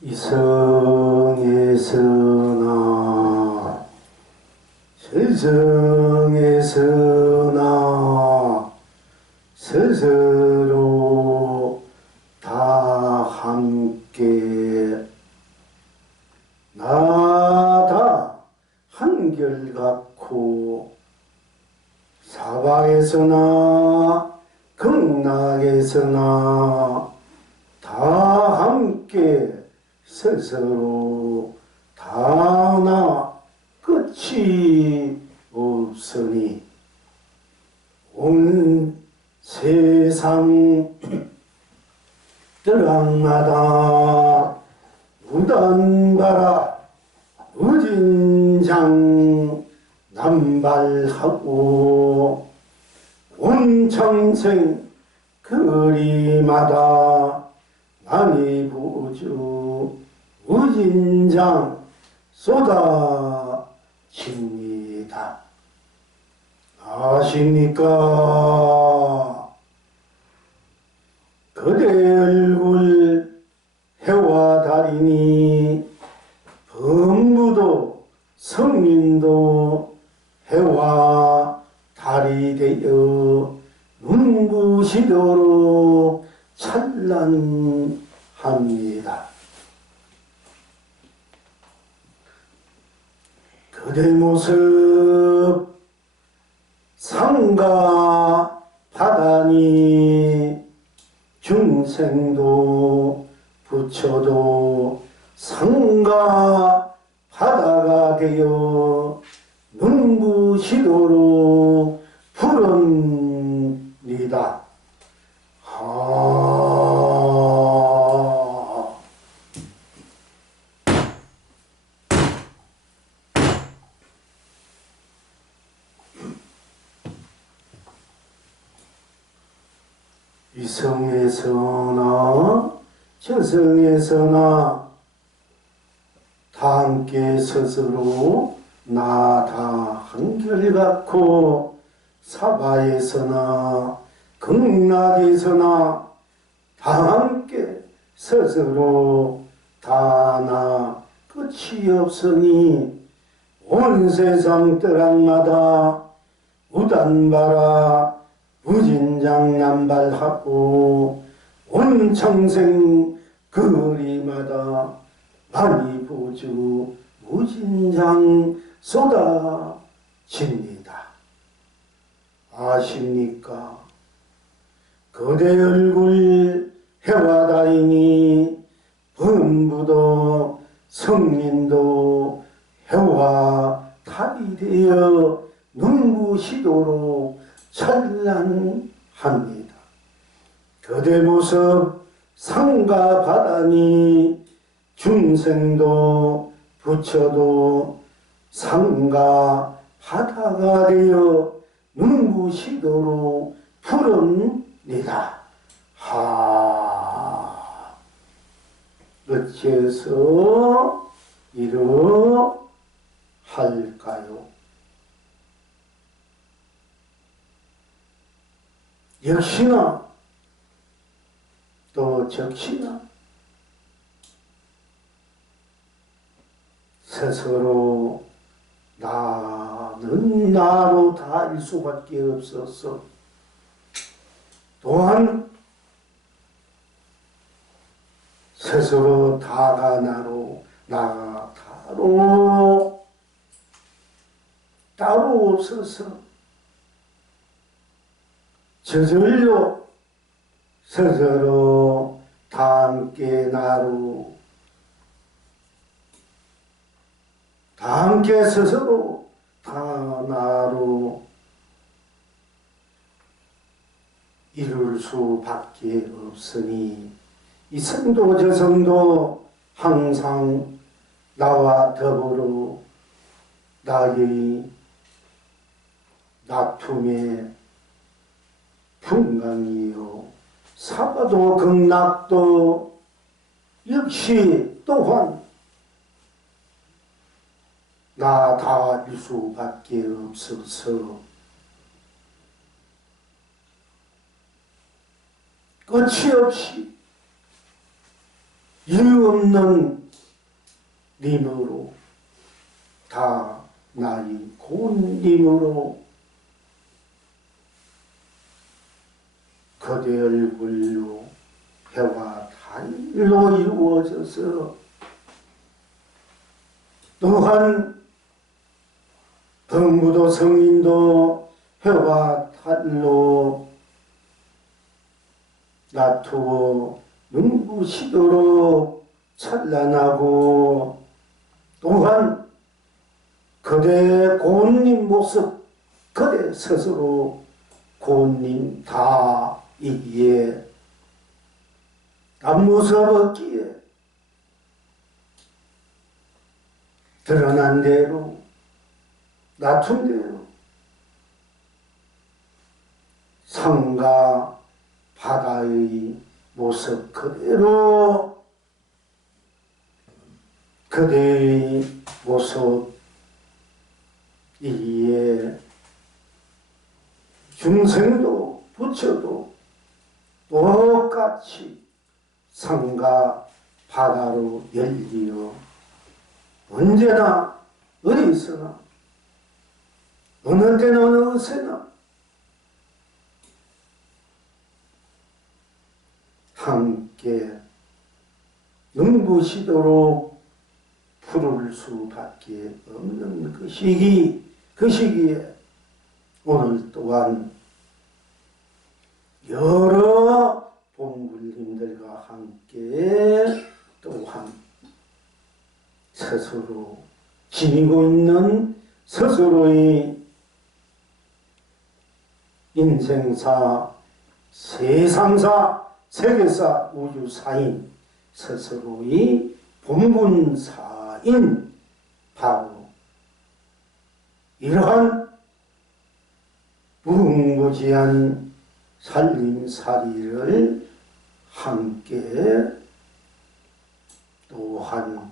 이성에서나 세성에서나 스스로 다 함께 나다 한결같고 사방에서나 극락에서나 다 함께 스스로 다나 끝이 없으니 온 세상 들락마다 무단바라 무진장 남발하고 온 청생 거리마다 많이 부주 무진장 쏟아집니다. 아십니까? 그대 얼굴 해와 달이니 범부도 성민도 해와 달이 되어 눈부시도록 찬란합니다. 그대 모습 산과 바다니 중생도 부처도 산과 바다가 되어 눈부시도록 푸릅니다. 이성에서나 저성에서나 다 함께 스스로 나 다 한결같고 사바에서나 극락에서나 다 함께 스스로 다 나 끝이 없으니 온 세상 떠락마다 무단바라 무진장 남발하고 온 청생 거리마다 많이 부주 무진장 쏟아집니다. 아십니까? 그대 얼굴 해와 달이니 범부도 성민도 해와 달이 되어 눈부시도록 찬란합니다. 그대 모습 산과 바다니 중생도 부처도 산과 바다가 되어 눈부시도록 푸릅니다. 어째서 이러할까요? 역시나 또 적시나 스스로 나는 나로 다일 수밖에 없어서 또한 스스로 다가 나로 나가 따로 없어서 저절로 스스로 다 함께 나로 다 함께 스스로 다 나로 이룰 수밖에 없으니 이 성도 저성도 항상 나와 더불어 나의 다툼의 풍광이요 사바도 극락도 역시 또한 나 다일 수밖에 없어서 끝이 없이 이유 없는 님으로 다 나이 고운 님으로 거대 얼굴로 해와 달로 이루어져서 또한 범부도 성인도 해와 달로 나투어 눈부시도록 찬란하고 또한 거대 고운님 모습 거대 스스로 고운님 다이기에 앞모습 없기에 드러난 대로 낮춘 대로 산과 바다의 모습 그대로 그대의 모습 이에 중생도 부처도 똑같이 산과 바다로 열리어 언제나 어디서나 어느 때나 어느 곳에나 함께 눈부시도록 부를 수밖에 없는 그 시기에 오늘 또한 여러 본굴님들과 함께 또한 스스로 지니고 있는 스스로의 인생사, 세상사, 세계사, 우주사인 스스로의 본분사인 바로 이러한 무궁무진한 살림살이를 함께 또한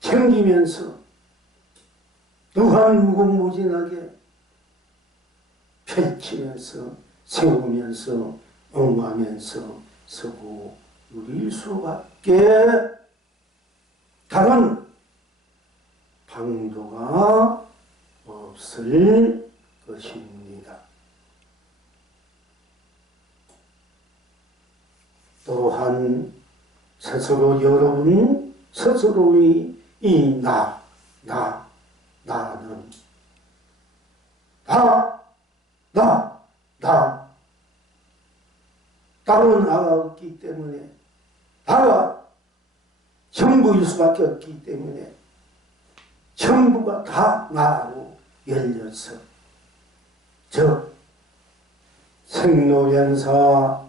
챙기면서 또한 무궁무진하게 펼치면서 세우면서 응하면서 서고 누릴 수밖에 다른 방도가 없을 것입니다. 또한 스스로 여러분 스스로의 이 나는 따로 나가 없기 때문에 나가 전부일 수밖에 없기 때문에 전부가 다 나로 열려서 저 생로연사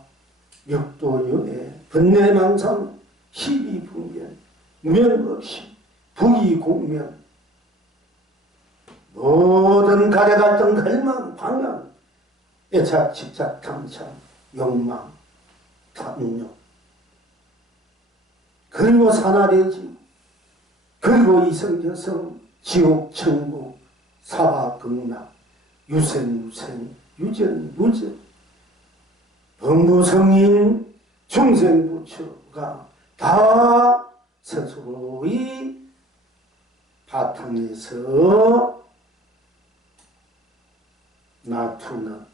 육도윤회 번뇌망상 시비분별 무명없이 부귀공명 모든 가려갔던 갈망 방향 애착 집착 탐참 욕망 탐욕 그리고 산하대지 그리고 이성저성 지옥 천국 사바극락 유생무생 유전무전 범부성인 중생부처가 다 스스로의 바탕에서 나투는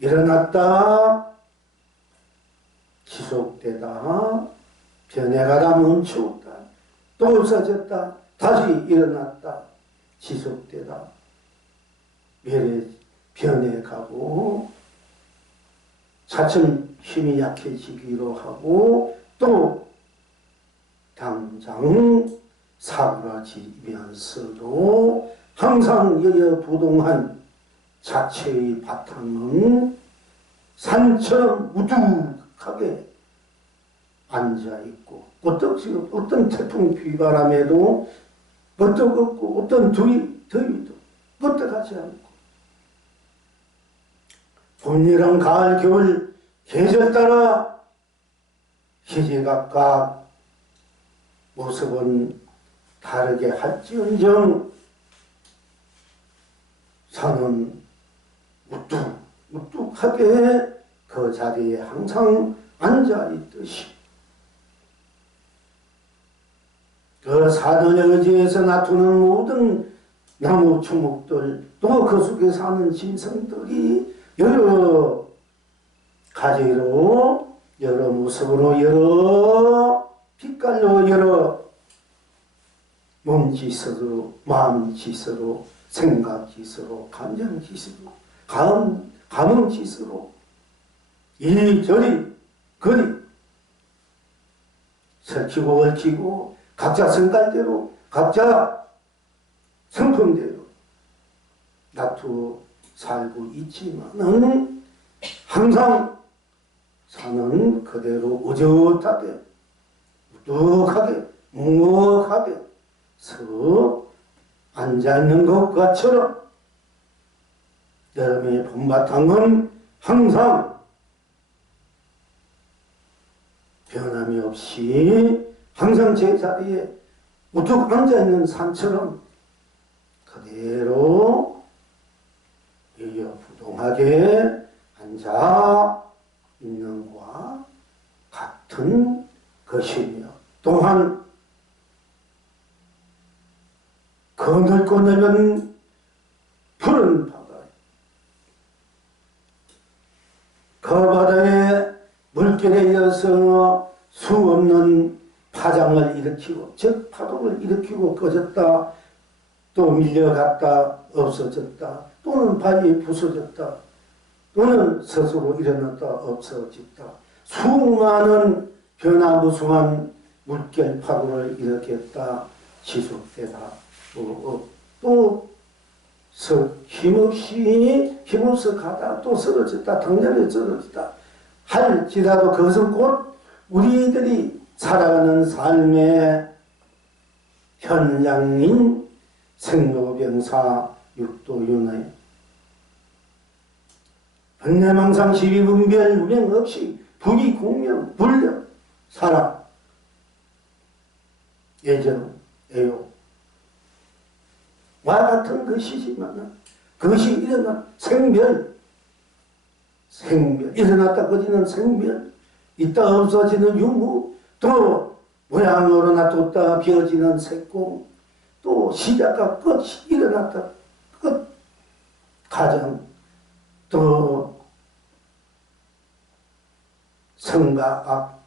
일어났다 지속되다 변해가다 멈추었다 또 없어졌다 다시 일어났다 지속되다 변해가고 차츰 힘이 약해지기로 하고 또 당장 사그라지면서도 항상 여여부동한 자체의 바탕은 산처럼 우뚝하게 앉아있고 어떤 태풍 비바람에도 끄떡없고 어떤 더위도 끄떡하지 않고 봄이랑 가을 겨울 계절 따라 시시각각 모습은 다르게 할지언정 산은 우뚝하게 그 자리에 항상 앉아있듯이 그 사돈의 의지에서 나타나는 모든 나무 초목들 또 그 속에 사는 짐승들이 여러 가지로 여러 모습으로 여러 빛깔로 여러 몸짓으로 마음짓으로 생각짓으로 감정짓으로 감흥짓으로 이리저리 그리 설키고 얽히고 각자 성깔대로 각자 성품대로 다투어 살고 있지만은 항상 사는 그대로 의젓하게 우뚝하게 묵묵하게 서 앉아있는 것과처럼 여러분의 본바탕은 항상 변함이 없이 항상 제자리에 우뚝 앉아있는 산처럼 그대로 유유부동하게 앉아 있는 것과 같은 것이며 또한 그 넓고 넓은 푸른 바다에 그 바다에 물결에 이어서 수없는 파장을 일으키고 즉 파도를 일으키고 꺼졌다 또 밀려갔다 없어졌다 또는 바위에 부서졌다 또는 스스로 일어났다 없어졌다 수많은 변화무성한 물결 파도를 일으켰다 지속되다 또 힘없이 가다 또 쓰러졌다 당장에 쓰러졌다 할지라도 그것은 곧 우리들이 살아가는 삶의 현장인 생로병사 육도윤회 번뇌망상 시비분별 무명 없이 부귀공명 불력 사랑 예정 애용 와 같은 것이지만 그것이 일어나 생멸 일어났다 꺼지는 생멸 있다 없어지는 유무 또 모양으로 놔뒀다 비어지는 색공 또 시작과 끝 일어났다 끝 가정 또 성과 악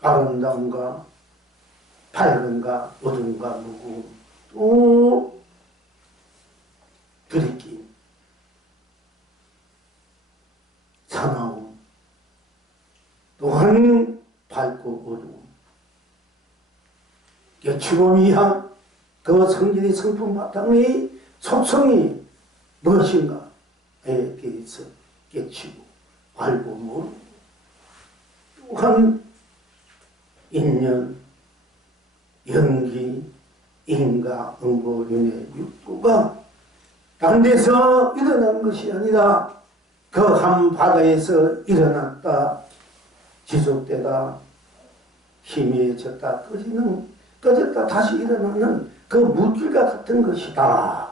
아름다움과 밝음과 어둠과 무구 또 들이킴 사나움 또한 밝고 어두움 추범이한 그 성질의 성품 바탕의 속성이 무엇인가에 대해서 깨치고 알고 모르고 또한 인연, 연기, 인가, 응고, 윤회, 육도가 딴 데서 일어난 것이 아니라 그 한 바다에서 일어났다 지속되다 희미해졌다 꺼졌다 다시 일어나는 그 물길과 같은 것이다.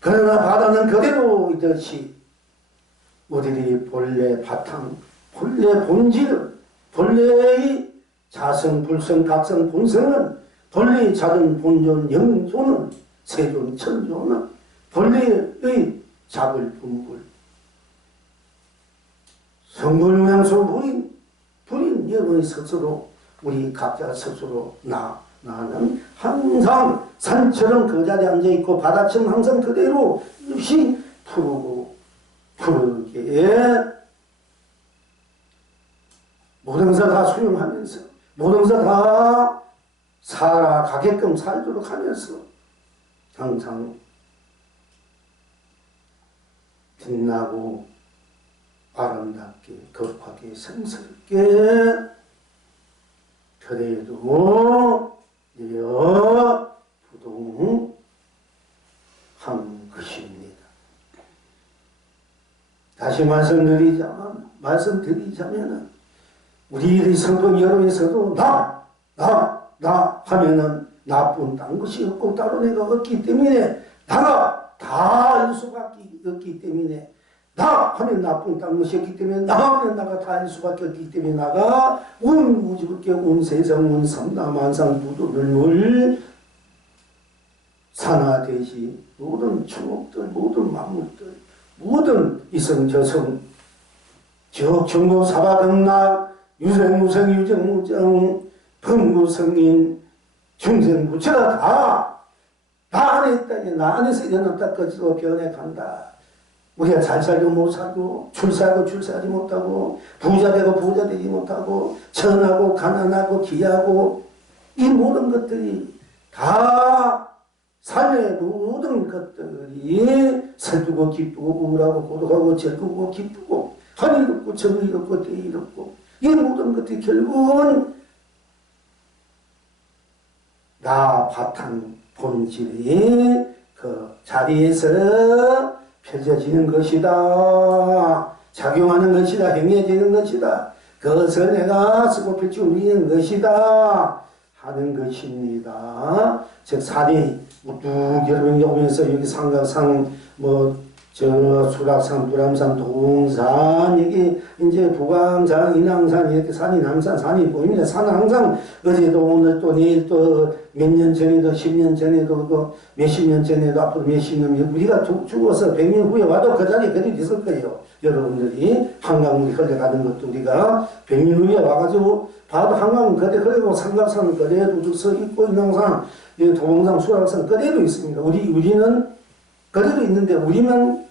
그러나 바다는 그대로 있듯이 우리들이 본래 바탕, 본래 본질, 본래의 자성, 불성, 각성, 본성은 본래의 자존, 본존, 영존은 세존, 천존은 본래의 자불, 분불 성불명소 불인 여러분이 스스로 우리 각자 스스로 나는 항상 산처럼 그 자리에 앉아있고 바다처럼 항상 그대로 없이 푸르게 모든 것을 다 수용하면서 모든 것을 다 살아가게끔 살도록 하면서 항상 빛나고 아름답게 거룩하게 성스럽게 그래도 되어 부동한 것입니다. 다시 말씀드리자면 우리의 성품 여러분에서도 나 하면은 나뿐 딴 것이 없고 따로 내가 없기 때문에 나가 다 알 수밖에 없기 때문에 나 하면 나쁜 땅 것이었기 때문에 나 하면 나가 다닐 수밖에 없기 때문에 나가 온 우주밖에 온 세상 온 삼다만상 부두를 산하대시 모든 충옥들 모든 만물들 모든 이성저성 경고 사바등락 유생무생 유정무정 범무성인 중생부처가 나 안에 있다. 나 안에서 일어났다까지도 변해간다. 우리가 잘 살고 못 살고 출세하고 출세하지 못하고 부자 되고 부자 되지 못하고 천하고 가난하고 귀하고 이 모든 것들이 다 삶의 모든 것들이 슬프고 기쁘고 우울하고 고독하고 즐거우고 기쁘고 하늘 이롭고 정의 이롭고 때 이롭고 이 모든 것들이 결국은 나 바탕 본질이 그 자리에서 펼쳐지는 것이다. 작용하는 것이다. 행해지는 것이다. 그것을 내가 쓰고 펼쳐 우리는 것이다. 하는 것입니다. 즉 산이 우뚝 여러분이 오면서 여기 삼각산 저 수락산, 불암산, 동산, 여기 이제 부광산, 인왕산 이렇게 산이 남산 산이 보입니다. 산은 항상 어제도 오늘 또 내일 또 몇 년 전에도 10년 전에도 또 몇십 년 전에도 앞으로 몇십 년 우리가 죽어서 100년 후에 와도 그 자리에 그대로 있을 거예요. 여러분들이 한강물이 흘러가는 것도 우리가 100년 후에 와가지고 봐도 한강은 그대로 흘러가고 삼각산은 그대로 쭉 서 있고 인왕산, 도봉산, 수락산 그대로 있습니다. 우리는 그대로 있는데 우리만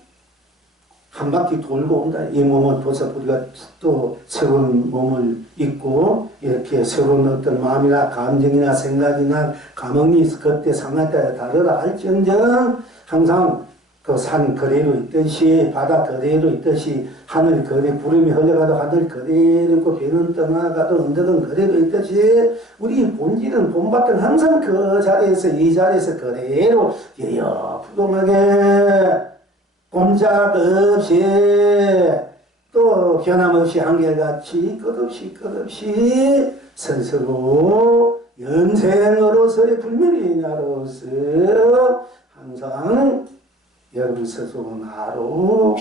한 바퀴 돌고 온다. 이 몸을 벗어 우리가 또 새로운 몸을 입고 이렇게 새로운 어떤 마음이나 감정이나 생각이나 감흥이 그때 상황에 따라 다르다 할지언정 항상 그 산 그대로 있듯이 바다 그대로 있듯이 하늘 그대로 구름이 흘러가도 하늘 그대로 있고 배는 떠나가도 언덕은 그대로 있듯이 우리 본질은 본밭은 항상 그 자리에서 이 자리에서 그대로 여여부동하게 꼼짝없이 또 변함없이 한결같이 끝없이 스스로 연생으로서의 불멸이냐로서 항상 여러분 스스로 나로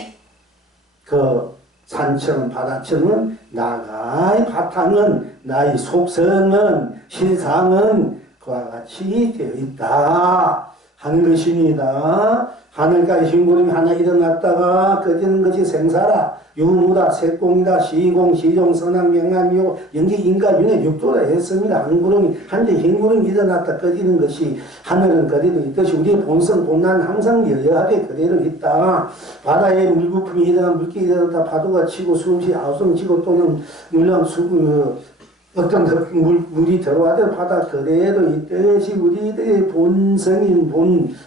그 산처럼 바다처럼 나의 바탕은 나의 속성은 실상은 그와 같이 되어 있다 하는 것입니다. 하늘까지 흰구름이 하나 일어났다가 꺼지는 것이 생사라 유무다 색공이다 시공 시종 선왕 명암이요 연기 인가 윤회 육도라 했습니다. 한 구름이 한데 흰구름이 일어났다 꺼지는 것이 하늘은 그대로 있듯이 우리의 본성 본난 항상 여여하게 그대로 있다. 바다에 물부품이 일어나 물길이 일어났다 파도가 치고 수음시 아우성 치고 또는 물론 어떤 물이 들어와도 바다 그대로 있듯이 우리들의 본성인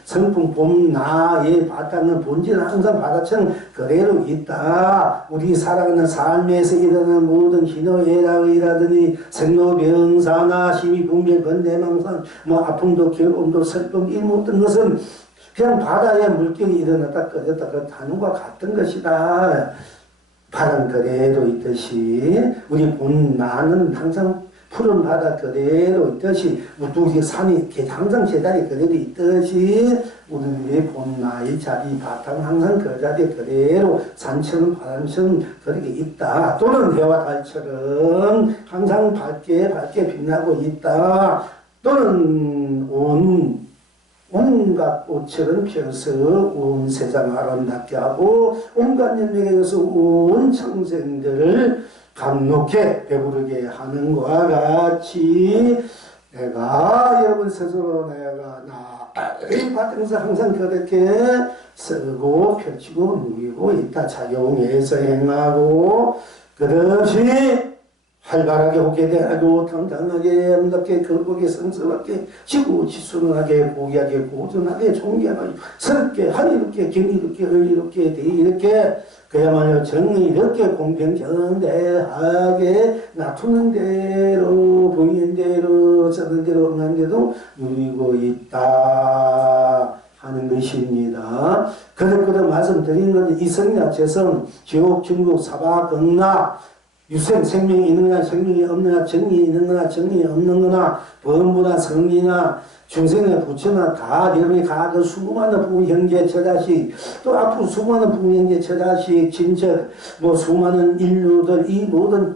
성품 나의 바탕은 본질은 항상 바다처럼 그대로 있다. 우리 살아가는 삶에서 일어나는 모든 희노애락이라더니 생로병사나 심의분별 번뇌망상 아픔도 괴로움도 슬픔 이 모든 것은 그냥 바다에 물결이 일어났다 꺼졌다 그렇다는 것과 같은 것이다. 바람 그대로 있듯이 우리 본 나는 항상 푸른 바다 그대로 있듯이 우리 산이 항상 제자리 그대로 있듯이 우리의 본 나의 자리 바탕 항상 그 자리에 그대로 산처럼 바람처럼 그렇게 있다. 또는 해와 달처럼 항상 밝게 빛나고 있다. 또는 온갖 꽃처럼 피어서 온 세상 아름답게 하고 온갖 연명에서 온 청생들을 감독해 배부르게 하는 것과 같이 내가 여러분 스스로 내가 나의 바탕에서 항상 그렇게 쓰고 펼치고 누리고 있다. 작용해서 행하고 끝없이 활발하게 호쾌대하고 당당하게 아름답게 거룩하게 성스럽게 지구지순하게 고귀하게 고전하게 존경하게 스럽게 한이롭게 경이롭게 의롭게 대이롭게 그야말로 정의롭게 공평정대하게 나투는 대로 보이는 대로 쓰는 대로 없는 대로 누리고 있다 하는 것입니다. 그렇게 말씀드린 건 이성이나 재성, 지옥, 중국, 사바, 극락 유생 생명이 있느냐 생명이 없느냐 정이 있느냐 정이 없느냐 범부나 성리나 중생의 부처나 다 여러분이 가그 수많은 부모 형제 처자식 또 앞으로 수많은 부모 형제 처자식 친척 뭐 수많은 인류들 이 모든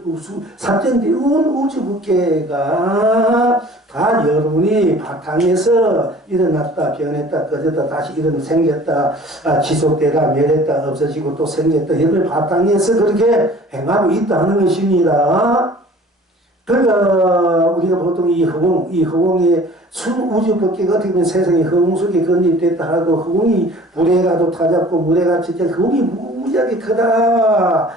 삽전대운 우주국계가 다 여러분이 바탕에서 일어났다 변했다 꺼졌다 다시 생겼다 지속되다 멸했다 없어지고 또 생겼다 여러분이 바탕에서 그렇게 행하고 있다는 것입니다. 그러니까 우리가 보통 이 허공에 우주법계가 어떻게 보면 세상에 허공 속에 건립됐다 하고 허공이 불에가도 타잡고 물에가 진짜 허공이 무지하게 크다.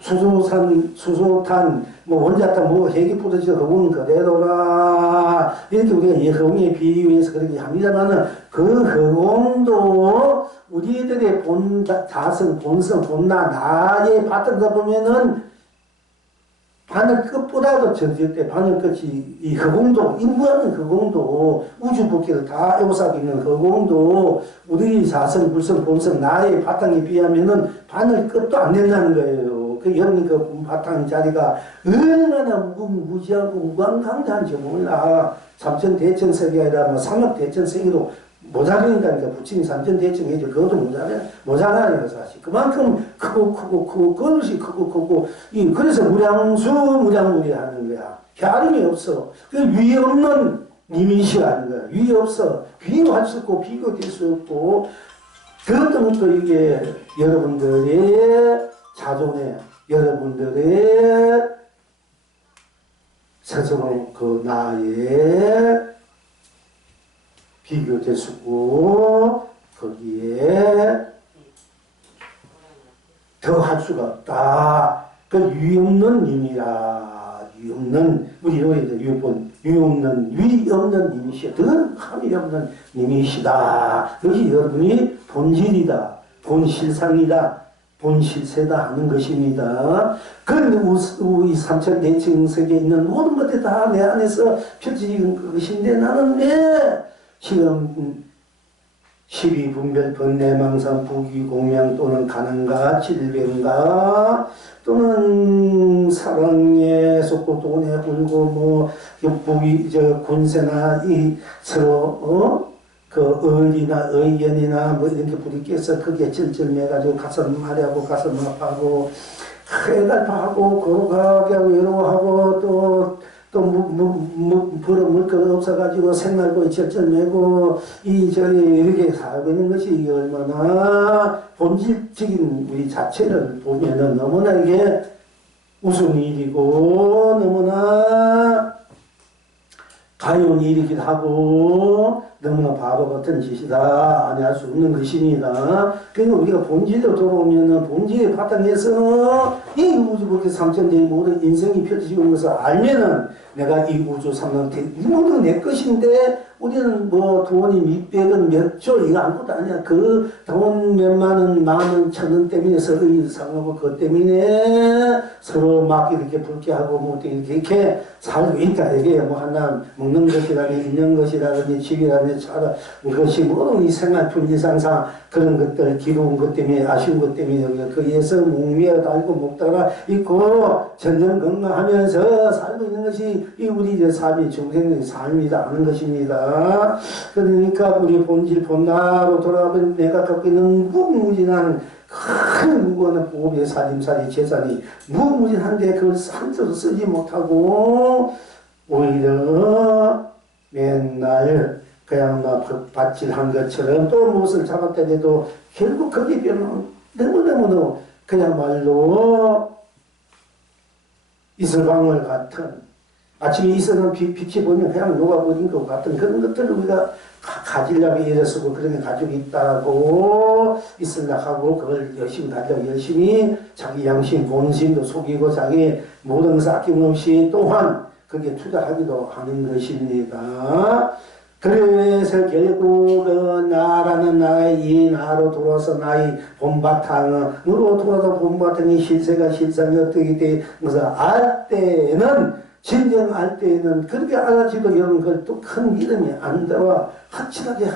수소탄, 뭐 원자탄, 뭐 핵이 부서져 허공은 그대로라. 이렇게 우리가 이 허공에 비유해서 그렇게 합니다만은 그 허공도 우리들의 자성, 본성, 본나, 나의 바탕다 보면은 바늘 끝보다도 저질 바늘 끝이 이 허공도 인부하는 허공도 우주법계를 다 에워싸고 있는 허공도 우리 자성, 불성, 본성, 나의 바탕에 비하면은 바늘 끝도 안 된다는 거예요. 그 여러분 그 바탕 자리가 얼마나 무지하고 무광강자한지 몰라. 삼천대천세계가 아니라 뭐 삼엽대천세계도 모자라니까 부처님 삼천대천 해줘. 그것도 모자라요 사실. 그만큼 크고 그것이 크고 그래서 무량무리 하는 거야. 갸름이 없어. 그 위에 없는 님이시라는 거야. 위에 없어. 비교할 수 없고 비교될 수 없고 그것도 이게 여러분들의 자존에 여러분들의 스스로 그 나의 비교될 수 있고 거기에 더 할 수가 없다. 그 위없는 님이라 위없는 우리로 이제 위없는 님이시다. 더 함이 없는 님이시다. 여기 여러분이 본질이다. 본실상이다. 본실세다 하는 것입니다. 그런데 이 삼천대천 세계에 있는 모든 것들이 다 내 안에서 펼쳐진 것인데 나는 왜 지금 12분별 번뇌망상 부귀공명 또는 가난과 질병과 또는 사랑에 쏟고 돈에 불고 뭐 군세나 이 서로 그 의리나 의견이나 뭐 이렇게 부딪혀서 그게 절절매가지고 가슴 마려하고 가슴 아파하고 해달파하고 거룩하게 하고 외로워하고 또 물것 없어가지고 생날고 절절매고 이저리 이렇게 살고 있는 것이 이게 얼마나 본질적인 우리 자체를 보면은 너무나 이게 우스운 일이고 너무나 가여운 일이기도 하고 너무나 바보 같은 짓이다. 아니 할 수 없는 것입니다. 그러니까 우리가 본질로 돌아오면은 본질의 바탕에서 이 우주법계 삼천대의 모든 인생이 펼쳐지고 있는 것을 알면은 내가 이 우주 삼천대 이 모든 내 것인데 우리는 뭐 돈이 몇백원 몇조 이거 아무것도 아니야. 그 돈 몇만 원, 만원, 천원 때문에 서로 상하고 그것 때문에 서로 막 이렇게 불쾌하고 뭐 이렇게 살고 있다. 이게 뭐 하나 먹는 것이라든지 있는 것이라든지 집이라든지 차라 그것이 모든 이 생활 편리상상 그런 것들 기로운 것 때문에 아쉬운 것 때문에 거기에서 목매어 달고 먹다가 있고 전전건강하면서 살고 있는 것이 이 우리 삶이 중생의 삶이다 하는 것입니다. 그러니까 우리 본질 본나로 돌아가면 내가 갖고 있는 무궁무진한 큰 무거운 보배 살림살이 재산이 무궁무진한데 그걸 한자도 쓰지 못하고 오히려 맨날 그냥 막 밭질한 것처럼 또 무엇을 잡았다해도 결국 거기에 비하면 너무너무 그냥말로 이슬방울 같은 아침에 이슬은 빛이 보면 그냥 녹아버린 것 같은 그런 것들을 우리가 가지려고 애를 쓰고 그런 게 가지고 있다고 있으려고 그걸 열심히 가지려고 열심히 자기 양심 본심도 속이고 자기 모든 것을 아낌없이 또한 거기에 투자하기도 하는 것입니다. 그래서 결국은 나라는 나의 이 나로 돌아서 나의 본바탕으로 돌아서 본바탕이 실세가 실상이 어떻게 돼 것을 알 때는 진정 알 때는 그렇게 알아지도 여러분 그걸 또 큰 믿음이 안 들어와 확실하게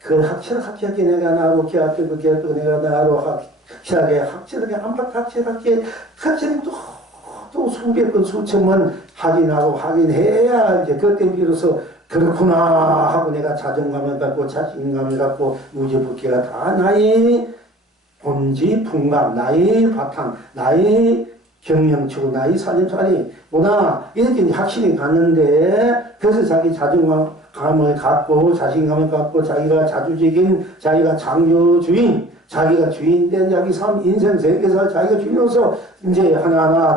그 확실하게 내가 나로 기하고 내가 나로 확실하게 확실하게 확실하게 또 수백 번 수천 번 확인하고 확인해야 이제 그때 비로소 그렇구나 하고 내가 자존감을 갖고 자신감을 갖고 무지부기가 다 나의 본지 풍감, 나의 바탕, 나의 경영치고 나의 살림살이 뭐나 이렇게 확신이 갔는데 그래서 자기 자존감을 갖고 자신감을 갖고 자기가 자주적인 자기가 창조주인 자기가 주인된 자기 삶 인생 세계에서 자기가 주인으로서 이제 하나하나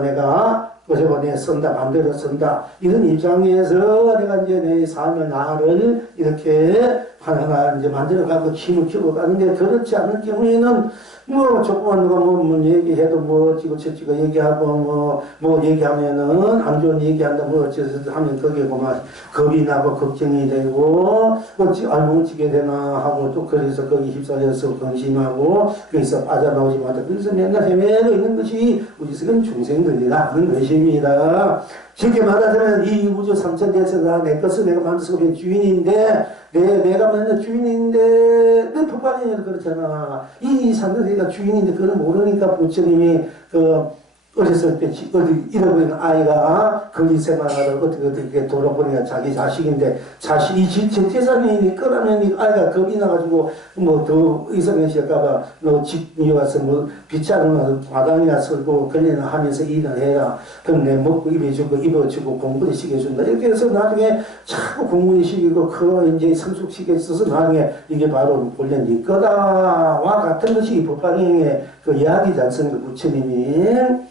내가 그래서 내 쓴다 마음대로 쓴다 이런 입장에서 내가 이제 내 삶의 나를 이렇게 하나하나 이제 만들어가고 힘을 키워가는데 그렇지 않을 경우에는 뭐 조그만 누가 뭐 얘기해도 뭐 어찌고 저찌고 얘기하고 뭐 얘기하면은 안 좋은 얘기한다 뭐 어째서 하면 거기에 보면 겁이 나고 걱정이 되고 어찌게 되나 하고 또 그래서 거기 휩싸여서 근심하고 그래서 빠져나오지 못하고 그래서 맨날 헤매고 있는 것이 우리 지금 중생들이라 하는 것입니다. 쉽게 말하자면 이 우주 삼천대에서 내 것을 내가 만들어서 주인인데 내가 맨날 주인인데 내 법관이도 그렇잖아. 이 삼천대가 주인인데 그걸 모르니까 부처님이 어렸을 때 어디 잃어버린 아이가 거기 생활을 어떻게 돌아보니까 자기 자식인데 자식이 제 재산이 거라면 이 아이가 겁이 나가지고 뭐 더 이성현 씨일까봐 너 집에 와서 뭐 빗자루나 마당이나 설고 그냥 하면서 일을 해라. 그럼 내 먹고 입혀주고 입어주고 공부를 시켜준다. 이렇게 해서 나중에 자꾸 공부를 시키고 그 이제 성숙시켜 있어서 나중에 이게 바로 본래 네 거다와 같은 것이 법화경의 그 이야기지 않습니까? 부처님이.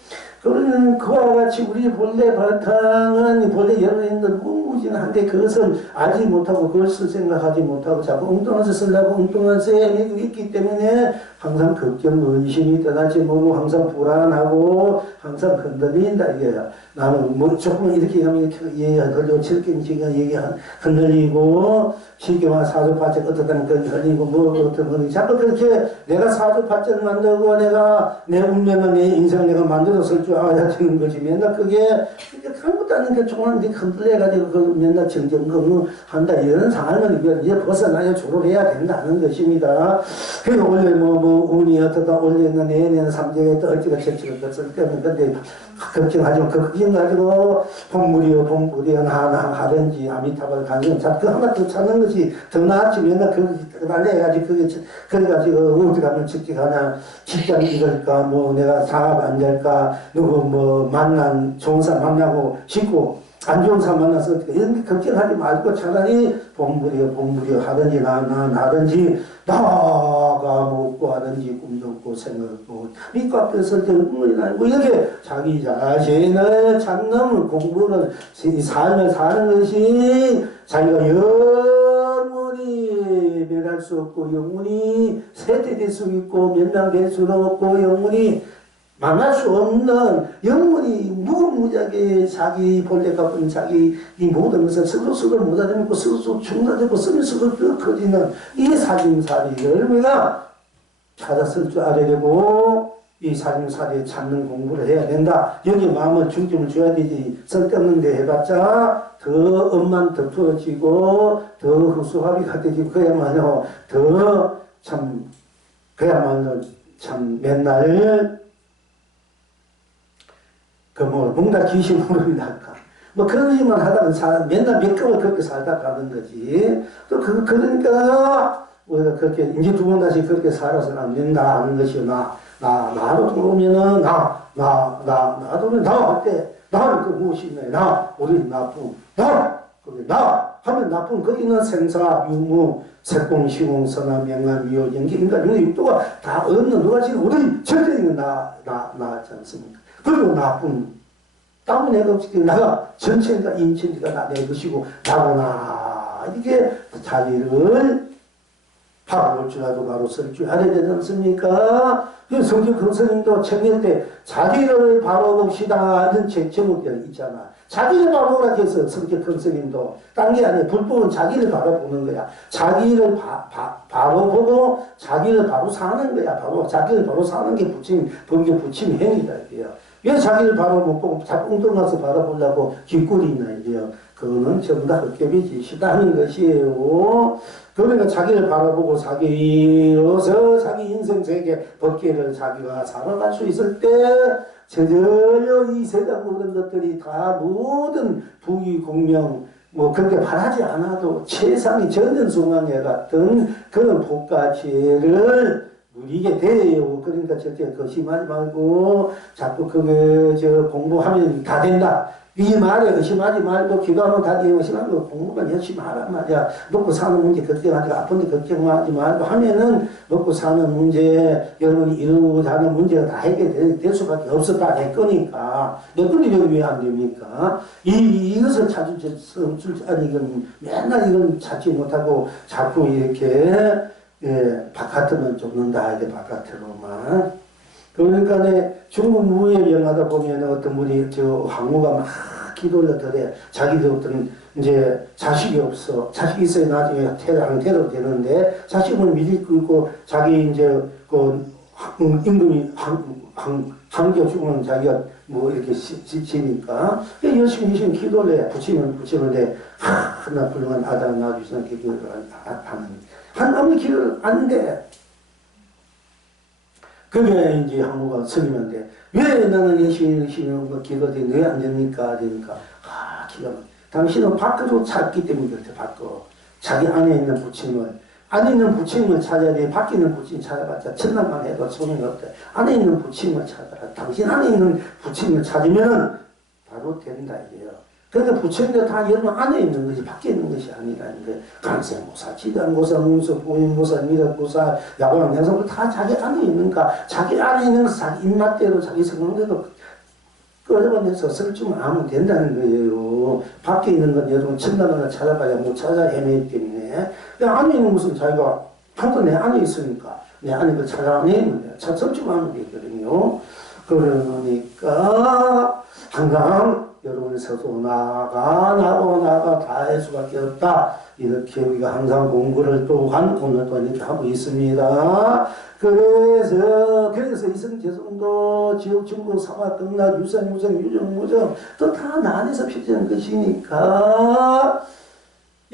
그러면 그와 같이 우리 본래 바탕은 본래 여러분들 무궁무진한데 그것을 알지 못하고 그걸 쓸 생각하지 못하고 자꾸 엉뚱한데 쓰려고 엉뚱한 셈이 있기 때문에 항상 걱정, 의심이 떠나지 못하고 항상 불안하고 항상 흔들린다 이게야. 나는 뭐 조금 이렇게 하면 이렇게 흔들리고 저렇게 얘기 흔들리고 쉽게 말해 사주파적 어떻다는 그 흔들리고 뭐 어떤 거 자꾸 그렇게 내가 사주파적을 만들고 내가 내 운명을 내 인생을 내가 만들었을 줄 알아야 되는 거지. 맨날 그게 아무것도 아닌 게 조금 흔들려가지고 그 맨날 정정긍긍 한다 이런 상황을 이제 벗어나야 졸업해야 된다는 것입니다. 그래서 원래 뭐 운이 어떻다 올려있는 내년에는 삼재에 또 어찌가 저찌가 그랬을 때는 근데 걱정하지만 그 걱정 가지고 본물이여 나나 하든지 아미타바를 가지고 그 하나 더 찾는 것이 더 낫지. 맨날 그 날려가지고 그게 그래가지고 어디 가면 직직하나 직장 이럴까 뭐 내가 사업 안 될까 누구 뭐 만난 좋은 사람 만나고 싶고 안 좋은 사람 만나서 어떻게 이런 게 걱정하지 말고 차라리 본물이여 하든지 나든지 나가 먹고 하든지 꿈도 없고 생각도 믿고 앞에서 꿈이 나고 이렇게 자기 자신을 찾는 공부를 이 삶을 사는 것이 자기가 영원히 멸할 수 없고 영원히 쇠퇴될 수 있고 멸망될 수 없고 영원히 망할 수 없는 영원히 무궁무진하게 자기 본래 갖고 자기 이 모든 것을 스스로 못하되고 스스로 중단되고 스스로 더 커지는 이 살림살이를 우리가 찾았을 줄 알아야되고 이 살림살이에 찾는 공부를 해야 된다. 여기 마음을 중점을 줘야 되지. 쓸데없는 데 해봤자 더 엄만 더 풀어지고 더 후수합의가 되지고 그야말로 맨날 뭔가 귀신 모릅니다까. 뭐 그런 일만 하다가 맨날 몇 개월 그렇게 살다 가는 거지. 또 그러니까 그렇게 이제 두 번 다시 그렇게 살아서는 안 된다 하는 것이 나로 들어오면은 나도 할 때 나는 그 무엇이 있네. 우리 나쁜 나 하면 나쁜 거기는 생사 유무 색공 시공 선화 명암 위호 연기 인간 이런 육도가 다 없는 누가 지금 우리 절대 있는 나지 않습니까? 그리고 나쁜 땀은 내가 없기 내가 전체가 인체가 내 것이고 나구나 이게 자기를 바라볼 줄 알고 바로 쓸 줄 알아야 되지 않습니까? 성경 강사님도 책낼 때 자기를 바로 봅시다 이런 제목들 있잖아. 자기를 바라보라 해서 성경 강사님도 딴 게 아니야. 불법은 자기를 바라보는 거야. 자기를 바로 보고 자기를 바로 사는 거야. 자기를 바로 사는 게 법교 부침 행위다 이게요. 왜 자기를 바로 못 보고 자꾸 엉뚱해서 바라보려고 길거리 있나 이게요. 그거는 전부 다 헛개비 짓이다는 것이에요. 그러니까 자기를 바라보고 자기로서 자기 인생 세계 법계를 자기가 살아갈 수 있을 때 저절로 이 세상 모든 것들이 다 모든 부귀 공명 뭐 그렇게 바라지 않아도 최상의 전전숭황에 같은 그런 복가치를 누리게 돼요. 그러니까 절대 거심하지 말고 자꾸 그거 저 공부하면 다 된다. 이 말에 의심하지 말고 기도하면 다 돼요. 의심하는 거 공부만 열심히 하란 말이야. 먹고 사는 문제 걱정하지 아픈데 걱정하지 말고 하면은 먹고 사는 문제 여러분이 이루고자 하는 문제가 다 해결될 수밖에 없었다 할 거니까 내 건이 왜 안 됩니까? 이것을 찾을 줄 아니 이건 맨날 이건 찾지 못하고 자꾸 이렇게 예, 바깥으로만 쫓는다 이게 바깥으로만. 그러니까 중국 무예 영하다 보면 어떤 분이 저 황후가 막 기도를 드려 자기도 어떤 이제 자식이 없어 자식이 있어야 나중에 태도 되는데 자식을 믿고 있고 자기 이제 그 임금이 한겨 죽으면 자기가 뭐 이렇게 지니까 열심히 기도를 해 붙이는데 하나 훌륭한 아들 낳아주시는 기도를 하는 하나님의 길을 안 돼. 그게 이제 항우가 스님한테 왜 나는 열심히 기도되는데 왜 안 됩니까? 그러니까 기가 막혀. 당신은 밖으로 찾기 때문에 그렇대. 밖으로 자기 안에 있는 부침을 안에 있는 부침을 찾아야 돼. 밖에 있는 부침 찾아봤자 천당만 해도 소용이 없대. 안에 있는 부침을 찾아라. 당신 안에 있는 부침을 찾으면 바로 된다 이게요. 그러니까 부처님도 다 여러분 안에 있는 것이 밖에 있는 것이 아니라는 거예요. 간세모사, 지단모사, 문서, 보인모사, 미륵모사, 야광, 내성도 다 자기 안에 있는가. 자기 안에 있는 것을 자기 입맛대로 자기 성공대로 끌어내서 설정을 하면 된다는 거예요. 밖에 있는 건 여러분 천당을 찾아봐야 못 찾아 헤매기 때문에. 안에 있는 것은 자기가 한번 내 안에 있으니까 내 안에 그 찾아내면 돼요. 설정하면 되거든요. 그러니까 항상 여러분이 스스로 나가 다 할 수밖에 없다. 이렇게 우리가 항상 공부를 또한 오늘 또 이렇게 하고 있습니다. 그래서 이성재성도 지옥, 중국, 사화, 등락, 유생, 유정, 무정 또 다 나눠서 표현한 것이니까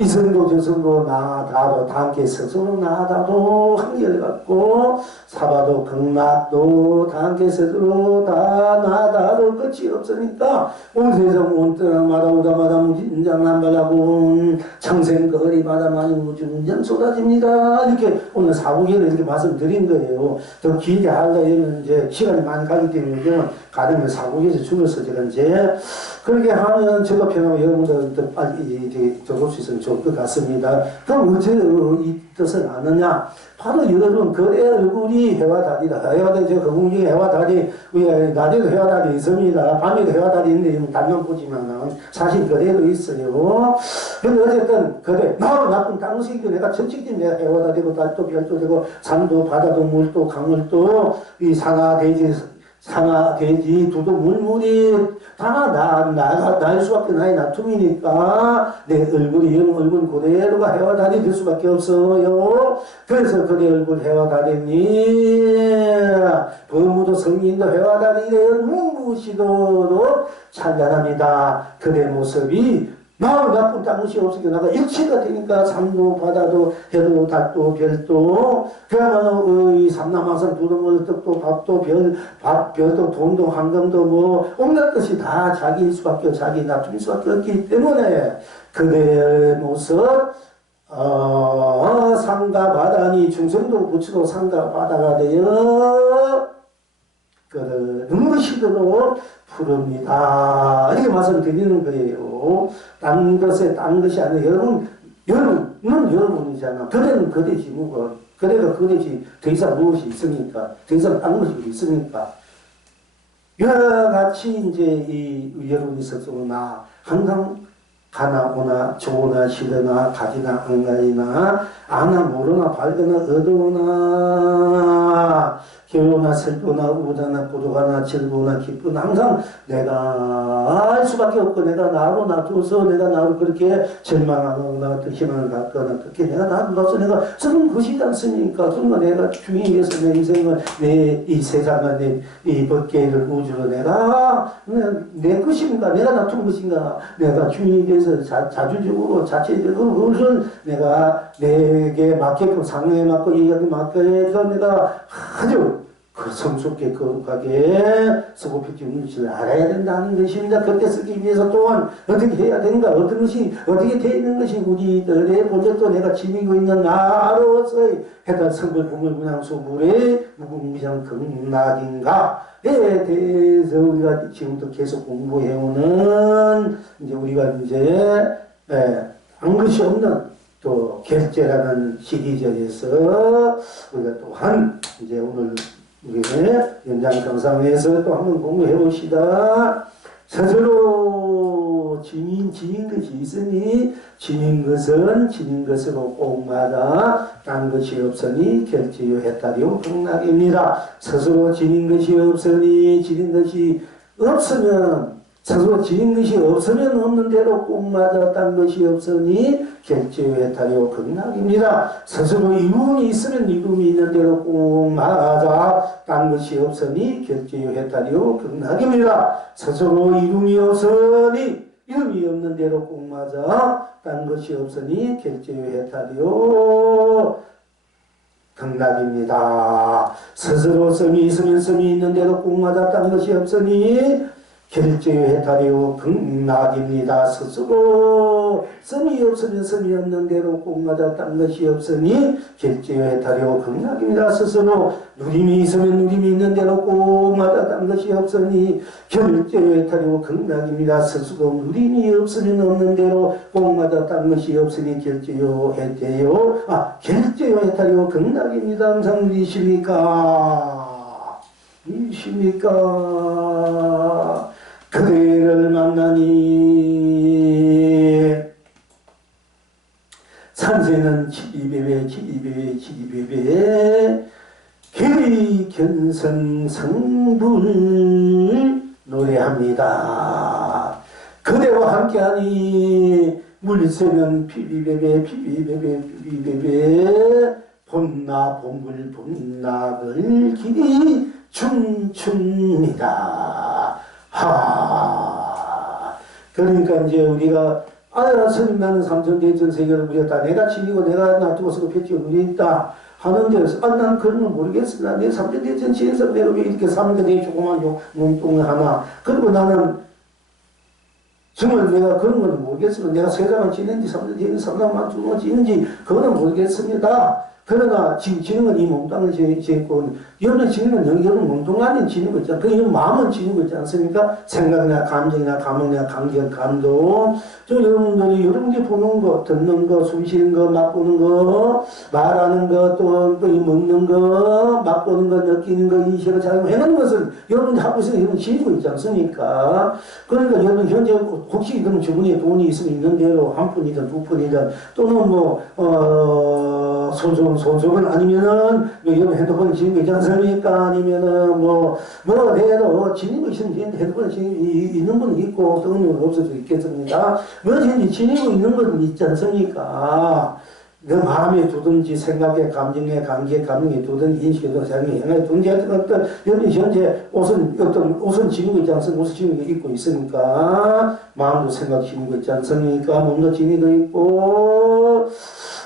이성도 저성도 나다도 다 함께 스스로 나다도 한결같고 사바도 극락도 다 함께 스스로 다 나다도 끝이 없으니까 온 세상 온 땅마다 오다마다 무진장 남발하고 청생거리마다 많이 무진장 쏟아집니다. 이렇게 오늘 사부기를 이렇게 말씀드린 거예요. 더 길게 하려면 이제 시간이 많이 가기 때문에 가령 사부기에서 줄여서 제가 이제 그렇게 하면 저도 편하고 여러분들도 빨리 적을 수 있으면 좋을 것 같습니다. 그럼 어째 이 뜻은 아느냐? 바로 여러분 그의 얼굴이 해와 달이다. 해와 달이 저 거궁 중에 해와 달이 낮에도 해와 달이 있습니다. 밤에도 해와 달이 있는데 달만 보지만 사실 그대로 있어요. 근데 어쨌든 그래 나쁜 땅식도 내가 천직도 내가 해와 달이고 달도 별도 되고 산도 바다도 물도 강물도 이 산하 돼지, 두도, 물물이 다 날 수밖에 나의 나툼이니까 내 얼굴이 영 얼굴 그대로가 해와 달이 될 수밖에 없어요. 그래서 그대 얼굴 해와 달이니 법무도 성인도 해와 달이래요. 무시도록 찬란합니다. 그대 모습이 나쁜 땅것이 없으니까 나가 일체가 되니까 산도 바다도 해도 달도 별도 그야말로 삼남하산 두루물 떡도 밥도 별도 돈도 황금도 뭐 온갖 것이 다 자기일 수밖에 자기 놔둘 수밖에 없기 때문에 그대의 모습 상가 바다니 중생도 부치도 상가 바다가 되어 눈부시도록 푸릅니다. 이렇게 말씀드리는 거예요. 딴 것이 아니라 여러분은 여러분이잖아. 그대는 그대지 뭐고 그대가 그대지 더 이상 무엇이 있습니까? 더 이상 딴 것이 있습니까? 이와 같이 이제 이 여러분이 스스로나 항상 가나 오나 좋으나 싫으나 가지나 안 가지나 아나 모르나 밝으나 어두우나 괴로우나 슬프나 우다나 고독하나 즐거우나 기쁘나 항상 내가 알 수밖에 없고 내가 나로 놔둬서 내가 나를 그렇게 절망하거나 어떤 희망을 갖거나 그렇게 내가 놔둬서 내가 쓰는 것이지 않습니까? 그러니까 내가 주인에서 내 인생을 내 이 세상을 내 이 법계를 우주로 내가 내 것인가 내가 놔둔 것인가 내가 주인에 대해서 자주적으로 자체적으로 그것은 내가 내게 맞게끔 상황에 맞고 이야기 맞게 해서 내가 아주 그 성숙하게 거룩하게 쓰고 피우는 것을 알아야 된다는 것입니다. 그렇게 쓰기 위해서 또한 어떻게 해야 되는가 어떤 것이 어떻게 되어 있는 것이 우리들의 본chất 내가 지니고 있는 나로서의 해달 성불 부물 문양소불의 무궁무장 극락인가에 대해서 우리가 지금부터 계속 공부해오는 이제 우리가 이제 한 것이 없는 또 결제라는 시리즈에서 우리가 또한 이제 오늘 우리의 연장정상에서 또 한번 공부해 봅시다. 스스로 지닌 것이 있으니 지닌 것으로 꼭마다 딴 것이 없으니 결제요 해탈이요 극락입니다. 스스로 지닌 것이 없으니 지닌 것이 없으면 스스로 지닌 것이 없으면 없는 대로 꼭마다 딴 것이 없으니 결제요 해탈이요 극락입니다. 스스로 이룸이 있으면 이룸이 있는 대로 꼭마다 딴 것이 없으니 결제요 해탈이요 극락입니다. 스스로 이룸이 없으니 이름이 없는 대로 꼭마다 딴 것이 없으니 결제요 해탈이요 극락입니다. 스스로 썸이 있으면 썸이 있는 대로 꼭마다 딴 것이 없으니 결제요 해탈이요 극락입니다. 스스로 썸이 없으면 썸이 없는 대로 꼭마다 딴 것이 없으니 결제요 해탈이요 극락입니다. 스스로 누림이 있으면 누림이 있는 대로 꼭마다 딴 것이 없으니 결제요 해탈이요 극락입니다. 스스로 누림이 없으면 없는 대로 꼭마다 딴 것이 없으니 결제요 해탈이요 극락입니다. 항상 누리십니까? 누리십니까? 그대를 만나니 산세는 지리베베 계리 견성 성불 노래합니다. 그대와 함께하니 물새는 피비베베 본불 본락을 길이 춤춥니다. 그러니까 이제 우리가 스님 나는 삼천대천 세계를 우리가 다 내가 지니고 내가 놔두고서 폐티고 누리 있다 하는 데서 난 그런 건 모르겠습니다. 내 삼천대천 지에서 내가 왜 이렇게 사는가 내 조그만 몸뚱이 하나 그리고 나는 정말 내가 그런 건 모르겠습니다. 내가 세상을 지는지 삼천대천 삼남만 주는 지는지 그거는 모르겠습니다. 그러나 지금 지는 건 이 몸뚱을 지고 여러분 지는 건 여러분 몸뚱 안에 지는 거 있잖아. 그 마음은 지는 거 있지 않습니까? 생각이나 감정이나 감흥이나 감격, 감동. 여러분들이 보는 거, 듣는 거, 숨 쉬는 거, 맛보는 거, 말하는 거, 또 먹는 거, 맛보는 거, 느끼는 거, 인식을 작용하는 것은 여러분들 하고 있으면 여러분 지니고 있지 않습니까? 그러니까 여러분 현재 혹시 그럼 주머니에 돈이 있으면 있는 대로 한 푼이든 두 푼이든 또는 손석은 아니면은 여러분 핸드폰을 지니고 있지 않습니까? 아니면은 내도 지니고 있으면 핸드폰을 지니고 있는 분은 있고 또는 없을 수도 있겠습니다. 뭐든지 지니고 있는 건 있지 않습니까? 내 마음에 두든지 생각에 감정에 감기에 감정에 두든지 인식에 두든지 행위에 두든지 어떤 여러분 현재 옷은 지니고 있지 않습니까? 옷을 지니고 입고 있으니까 마음도 생각 지니고 있지 않습니까? 몸도 지니고 있고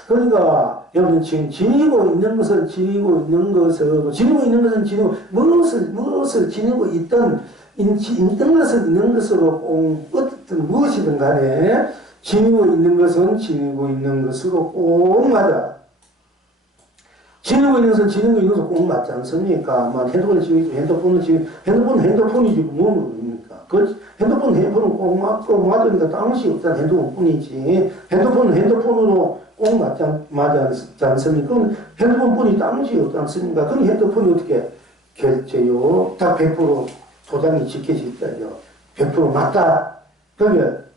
그러니까 여러분 지금 지니고 있는 것을 지니고 있는 것을 무엇을 지니고 있던 있는 것으로 어떤 무엇이든 간에 지니고 있는 것은 지니고 있는 것으로 꼭 맞아. 지니고 있는 것은 지니고 있는 것으로 꼭 맞지 않습니까? 핸드폰을 지니고 핸드폰이지 뭡니까? 그 핸드폰은 꼭 맞으니까 딴것이 없잖아. 핸드폰뿐이지. 핸드폰으로 꼭 맞지 않습니까? 그럼 핸드폰뿐이 딴것이 없지 않습니까? 그럼 핸드폰이 어떻게 결제요? 다 100% 도장이 지켜져 있다요. 100% 맞다.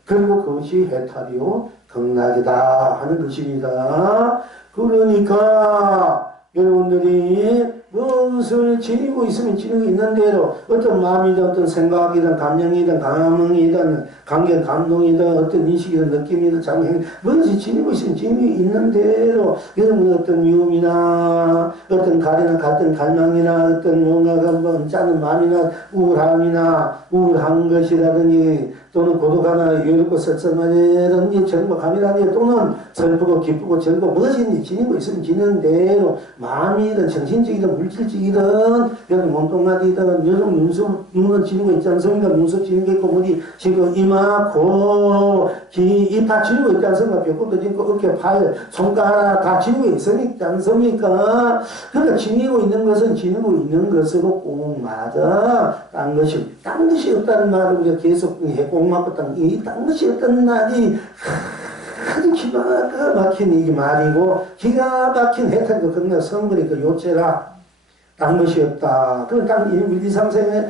그리고 그것이 해탈이요 극락이다 하는 것입니다. 그러니까 여러분들이 무엇을 지니고 있으면 지니고 있는 대로 어떤 마음이든 어떤 생각이든 감정이든 감흥이든 감격 감동이든 어떤 인식이든 느낌이든 장행 무엇이 지니고 있으면 지니고 있는 대로 이런 어떤 미움이나 어떤 가리나 같은 갈망이나 어떤 뭔가가 언짢은 마음이나 우울한 것이라든지 또는 고독하나 여유롭고 섭섭하다든지 정복함이라든지 또는 슬프고 기쁘고 즐거워 무엇이든지 지니고 있으면 지는 대로 마음이든 정신적이든 물질적이든 여러분 몸뚱아리든 요즘 눈은 지니고 있지 않습니까? 눈썹 지니고 있고 머리 지니고 이마 코 입 다 지니고 있지 않습니까? 뼈도 지니고 어깨 팔 손가락 다 지니고 있지 않습니까? 그러니까 지니고 있는 것은 지니고 있는 것으로 꼭 맞아. 딴 것이 없다는 말을 우리가 계속 꼭 맞고 딴 것이 없다는 말이 아주 기가 막힌 이 말이고 기가 막힌 혜택도 그냥 성분이 그 요체라. 딴 것이 없다. 그 딱 1, 2, 3생에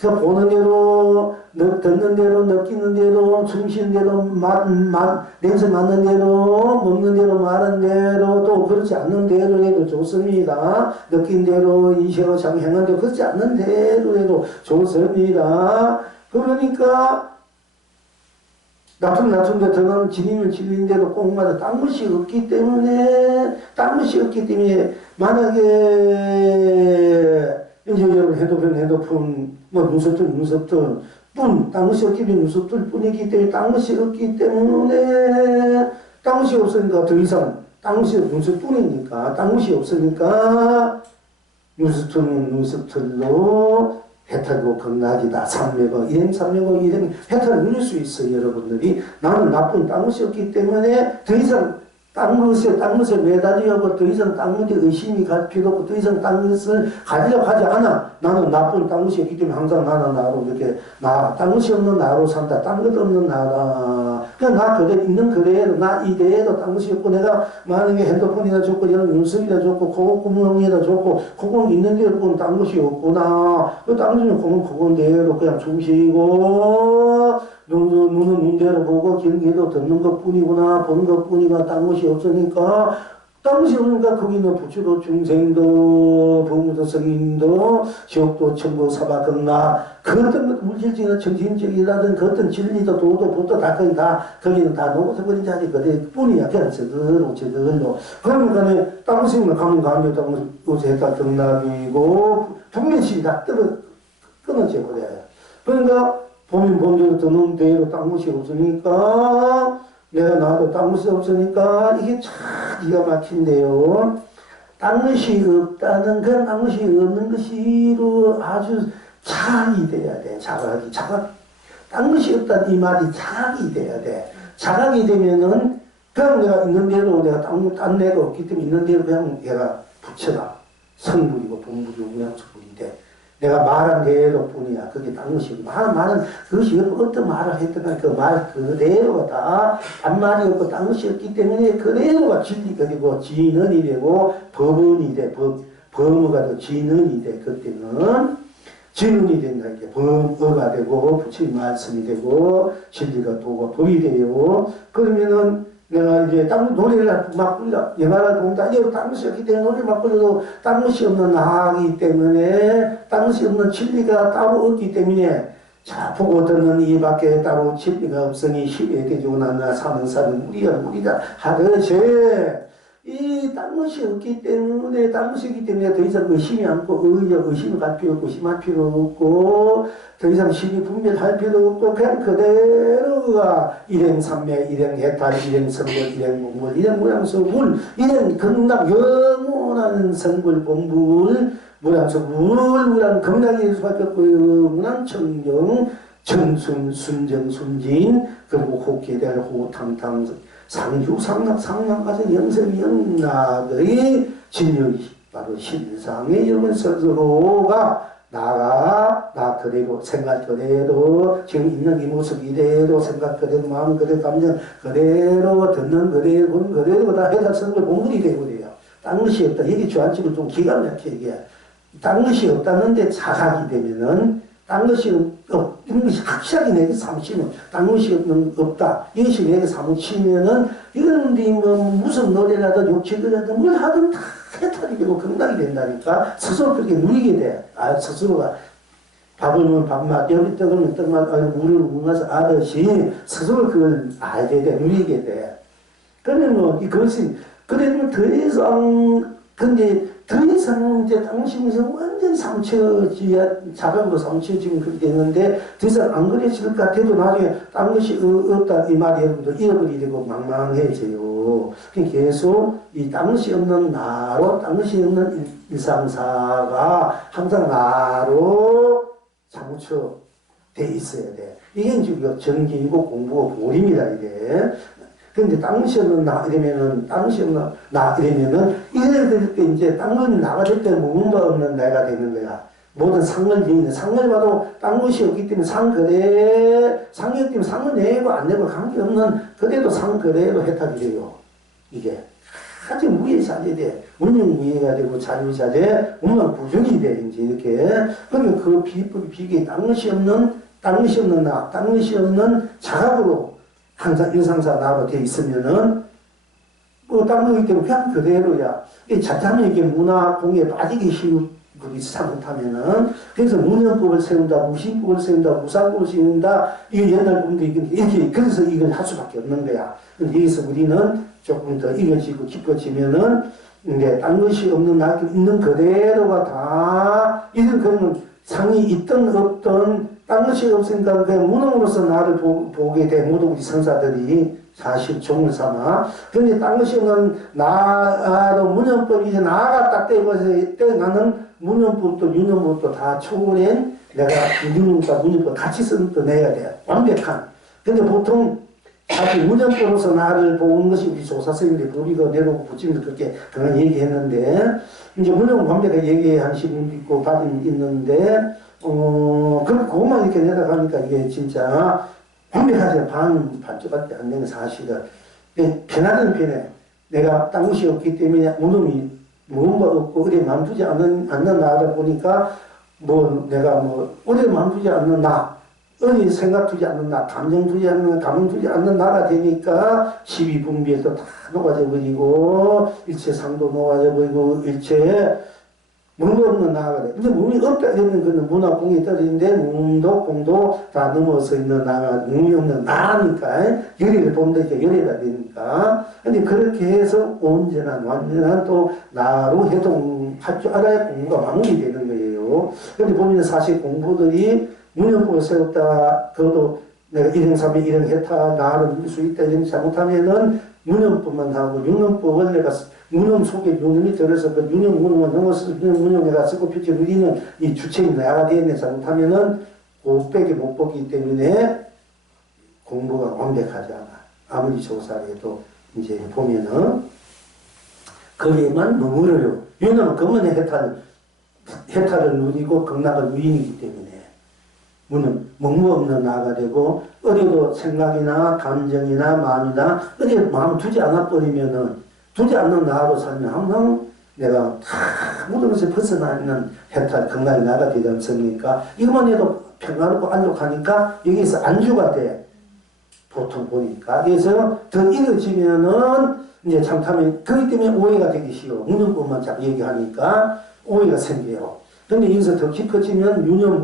그 보는 대로 듣는 대로 느끼는 대로 숨쉬는 대로 냄새 맡는 대로 먹는 대로 말하는 대로 또 그렇지 않는 대로 해도 좋습니다. 느낀 대로 인식하고 행한 대로 그렇지 않는 대로 해도 좋습니다. 그러니까 나쁜 데 들어가면 지니면 지닌 대로 꼭 맞아. 딴 것이 없기 때문에 만약에 이제 여러분 헤드폰 뭐 눈썹들 딴 것이 없기 때문에 눈썹들 뿐이기 때문에 딴 것이 없기 때문에 딴 것이 없으니까 더 이상 딴 것이 눈썹뿐이니까 딴 것이 없으니까 눈썹들로 해탈고 극락이다. 삼매고 일행 해탈을 누릴 수 있어요. 여러분들이 나는 나쁜 딴 것이 없기 때문에 더 이상 딴 것에 매달리고 더 이상 딴 것에 의심이 갈 필요 없고 더 이상 딴 것을 가지려고 하지 않아. 나는 나쁜 딴 것이 없기 때문에 항상 나는 나로 이렇게 딴 것이 없는 나로 산다. 딴 것 없는 나라. 그냥 나 그대로 있는 그대로 나 이대로 딴 것이 없고 내가 만약에 핸드폰이나 좋고 이런 눈썹이나 좋고 콧구멍이나 좋고 콧구멍 있는 대로 보면 딴 것이 없구나. 딴 것이 없으면 그건대로 그냥 숨쉬고 눈은 눈대로 보고 귀도 듣는 것뿐이구나 보는 것뿐이구나 딴 것이 없으니까 딴 것이 없으니까 거기는 부처도 중생도 부모도 성인도 지옥도 천국 사바극락 그 어떤 물질적이나 정신적이라든 그 어떤 진리도 도도 법도 거기는 다 녹아서 버린 자리 그뿐이야. 그냥 저들로 그러니까 딴 것이 가면 딴 것이 해다 등락이고 분명히 다 끊어져 버려요. 그러니까 보면 본대로 드는 대로 딴 것이 없으니까 내가 나도 딴 것이 없으니까 이게 참 기가 막힌데요. 딴 것이 없다는 건 딴 것이 없는 것이로 아주 자각이 돼야 돼. 딴 것이 없다는 이 말이 자각이 돼야 돼. 자각이 되면은 그냥 내가 있는 대로 내가 딴 데가 없기 때문에 있는 대로 그냥 내가 부처다. 성불이고 본불이고 무량수불인데 내가 말한 대로 뿐이야. 그게 딴 것이고. 말은 그것이 어떤 말을 했든 그 말 그대로가 딴 말이 없고 딴 것이 없기 때문에 그대로가 진리가 되고 진언이 되고 법언이 돼. 범어가 되고 진언이 돼. 그때는 진언이 된다. 이게 범어가 되고 부처의 말씀이 되고 진리가 도고 법이 돼요. 그러면은 내가 이제 노래를 막 불러, 영화를 본다. 이거 딴 것이 없기 때문에 노래 막 불러도 딴 것이 없는 나하기 때문에, 딴 것이 없는 진리가 따로 없기 때문에, 자, 보고 듣는 이 밖에 따로 진리가 없으니 시에 되지고 나나 사는 사는 무리다 하듯이, 이 딴 것이 없기 때문에, 딴 것이 없기 때문에 더 이상 의심이 않고, 의심을 갈 필요 없고, 의심할 필요 없고, 더 이상 심히 분별할 필요 없고, 그냥 그대로가 일행삼매, 일행해탈, 일행성불, 일행공불, 일행무량수불, 일행극락, 영원한 성불, 본불, 무량수불, 극락일 수밖에 없고요. 무량청정, 정순, 순정, 순진, 그리고 호계대할 호탕탕, 상주상락까지 영생영락의 진영이 바로 신상의 여러분 스스로가 나 그대로 생각 그대로 지금 있는 이 모습 이대로 생각 그대로 마음 그대로 감정 그대로 듣는 그대로 보는 그대로 다 해석하는 걸 공부이 되거든요. 딴 것이 없다. 여기 주안집을 좀 기가 막히게 딴 것이 없다는데 자각이 되면은 딴 것이 이런 것이 확실하게 내게 사무치면 딴 것이 없다. 이것이 내게 사무치면은 이런데 뭐 무슨 노래라든 욕치더라든 뭘 하든 다 해탈이 되고 건강이 된다니까. 스스로 그렇게 누리게 돼. 스스로가 밥을 먹으면 밥맛, 여기 떠그면 떡맛, 물을 먹어서 알듯이 스스로 그걸 알게 돼, 누리게 돼. 그러면 이것이, 그러면 더 이상, 근데 더 이상 이제 당신에서 완전 상처지야, 자각으로 상처지면 그렇게 되는데, 더 이상 안 그래질 것 같아도 나중에 딴 것이 없다, 이 말이 여러분들 잃어버리게 되고 망망해져요. 계속 이 당시 없는 나로, 당시 없는 일상사가 항상 나로 사무쳐 돼 있어야 돼. 이게 이제 정기이고 공부가 보림이다, 이게. 근데 당시 없는 나 이러면은, 당시 없는 나 이러면은, 이래 될 때 이제 땅은 나가 될 때 무문바 없는 내가 되는 거야. 모든 상을 내는, 상을 봐도 딴 것이 없기 때문에 상이 때문에 상을 내고 안 내고 관계없는, 그래도 상거래로 혜택이 돼요. 이게. 아주 무예자재 돼. 운명무예가 되고 자유자재, 운명부정이 돼. 이제 이렇게. 그러면 그 비법이 비계 땅것이 없는 나, 땅것이 없는 자각으로 항상 일상사 나로 돼 있으면은, 뭐, 땅것이기 때문에 그냥 그대로야. 이 자타면 이게 문화공에 빠지기 쉬운 법이 잘못하면은, 그래서 문현법을 세운다, 무신법을 세운다, 무상법을 세운다, 이게 옛날 분들이 이렇게, 그래서 이걸 할 수밖에 없는 거야. 여기서 우리는 조금 더 익어지고 깊어지면은, 이제 딴 것이 없는 나 있는 그대로가 다, 이런 그러면 상이 있든 없든, 딴 것이 없으니까 그 무능으로서 나를 보게 돼. 모두 우리 선사들이 사실 종을 삼아. 그런데 딴 것이 없는 나로 문현법이 이제 나가 딱 떼버렸을 때 나는 문현법도 윤현법도 다 초월한 내가 윤현법과 문현법 같이 쓰는 또 내야 돼. 완벽한. 근데 보통 사실 문현법으로서 나를 보는 것이 우리 조사스님들이 법이고 내려오고 부처님도 그렇게 그런 얘기했는데 이제 문현법 완벽하게 얘기하시는 분도 있고 받은 있는데 그것만 이렇게 내려가니까 이게 진짜 완벽하지 반쪽밖에 안 되는 사실은. 편하는 편에 내가 딴 것이 없기 때문에 무덤이 무언가 없고 어디에 맘두지 않는 나를 보니까 뭐 내가 뭐 어디에 맘두지 않는 나, 어디에 생각 두지 않는 나, 감정 두지 않는 감정 두지 않는 나가 되니까 시비분비에도 다 녹아져 버리고 일체 상도 녹아져 버리고 일체 몸도 없는 나가 돼. 근데 몸이 없다 이러면 그는 문화공이 떨어지는데 몸도 공도 다 넘어서 있는 나가 몸이 없는 나니까 열의를 본다 이렇게 열의가 되니까. 근데 그렇게 해서 온전한 완전한 또 나로 해동할 줄 알아야 공부가 마무리되는 거예요. 근데 보면 사실 공부들이 문현법을 세웠다. 그것도 내가 일행삼에 일행했다. 나를 누릴 수 있다. 이런 잘못하면은 문현법만 하고 윤현법을 내가 문헌 속에 윤현이 들어서 그 윤현 문헌을 넘어서 문헌 내가 쓰고 펼쳐 누리는 이 주체인 내가 되었네 잘못하면은 곱빼기 못 보기 때문에 공부가 완벽하지 않아. 아무리 조사를 해도 이제 보면은 거기에만 머물어요. 왜냐면 그만의 해탈을 누리고 극락을 누리기 때문에 문은 먹무 없는 나가 되고 어디도 생각이나 감정이나 마음이나 어디에 마음 두지 않아 버리면은 두지 않는 나로 살면 항상 내가 다 모든 것을 벗어나 있는 해탈 건강이 나가 되지 않습니까? 이것만 해도 평화롭고 안족하니까 여기서 안주가 돼. 보통 보니까. 그래서 더 이어지면은 이제 참탐이 그렇기 때문에 오해가 되기 쉬워. 문념법만 자꾸 얘기하니까 오해가 생겨요. 근데 여기서 더 깊어지면 유념,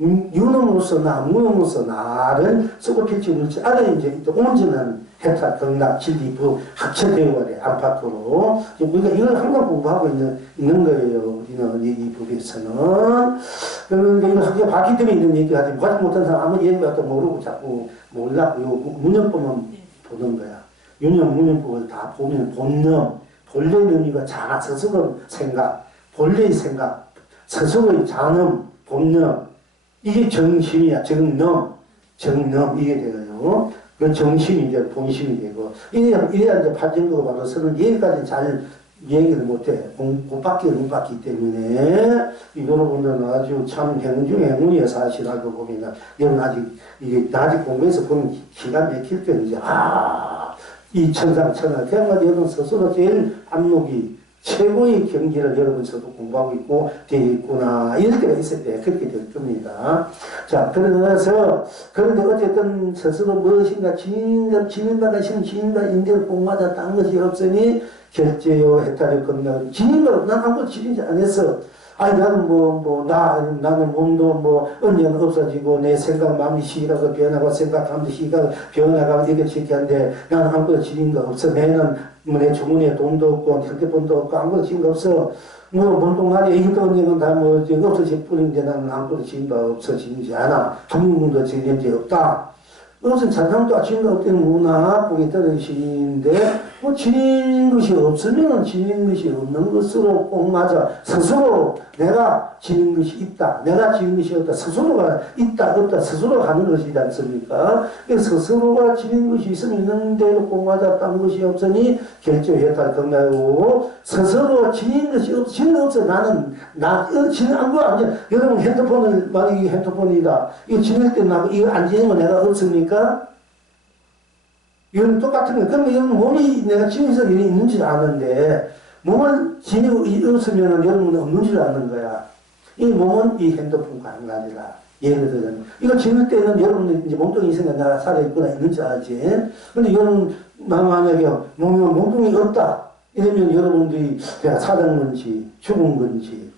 유념으로서 나, 무념으로서 나를 쓰고 펼치는 줄 알아야 이제 또 온전한 해탈, 극락, 진리, 부, 합체되어야 돼, 안팎으로. 우리가 이걸 항상 공부하고 있는 거예요. 우리는 이 부에서는. 그런데 이걸 학교가 봤기 때문에 이런 얘기 하지. 보지 못한 사람 아무 얘기가 모르고 자꾸 몰라. 문념법만 보는 거야. 유념, 문념법을 다 보면 본능, 본래의 의미가 자아, 스스로 생각, 본래의 생각, 스스로의 장엄, 본능, 이게 정심이야. 정념, 이게 되고요. 그 정심이 이제 본심이 되고, 이래야 이제 팔정도가 바로 서는 여기까지 잘 얘기를 못해. 못 받기 때문에, 여러분들은 아주 참 행운 중에 행운이야, 사실 알고 보면은. 여러분 이게 아직 공부해서 보면 기가 막힐 때 이제, 이 천상천하. 그야말로 여러분 스스로 제일 안목이 최고의 경지를 여러분 저도 공부하고 있고 되어 있구나 이럴 때가 있을 때 그렇게 될 겁니다. 자, 그래서 그런데 어쨌든 스스로 무엇인가 진인받아 신 진인과 인대를 공마다 딴 것이 없으니 결제요 해탈을 건너 진인과 난 아무것도 진인지 안 했어. 아니 나는 나는 몸도 언제는 없어지고 내 생각 마음이 시각을 변하고 생각하면서 시각을 변화가고 이렇게 한데 나는 아무것도 지닌 거 없어. 내는 내 주머니에 돈도 없고 휴대폰도 없고 아무것도 지닌 거 없어. 몸뚱아리에 이것도 언제는 다 없어질 뿐인데 나는 아무것도 지닌 거 없어. 지니지 않아. 동물도 지닌 지 없다. 그것은 자상도 지닌 거 없다는 문화 보기 떨어지는데 지닌 것이 없으면 지닌 것이 없는 것으로 꼭 맞아. 스스로 내가 지닌 것이 있다. 내가 지닌 것이 없다. 스스로가 있다 없다 스스로 하는 것이지 않습니까? 스스로가 지닌 것이 있으면 있는 대로 꼭 맞아. 딴 것이 없으니 결제해탈 건나고 스스로 지닌 것이 없어. 나는 지닌 거 아니야. 여러분 핸드폰을 만약에 이게 핸드폰이다. 이거 지닐 때 나고 이거 안 지니면 내가 없습니까? 이건 똑같은 거예요. 그러면 이건 몸이 내가 지니서 있는 줄 아는데, 몸을 지니고 없으면 여러분은 없는 줄 아는 거야. 이 몸은 이 핸드폰과 한 가지다. 예를 들면. 이거 지닐 때는 여러분들 이제 몸뚱이 있으니까 내가 살아있구나 있는 줄 알지. 근데 여러분, 만약에 몸뚱이 없다. 이러면 여러분들이 내가 살은 건지, 죽은 건지.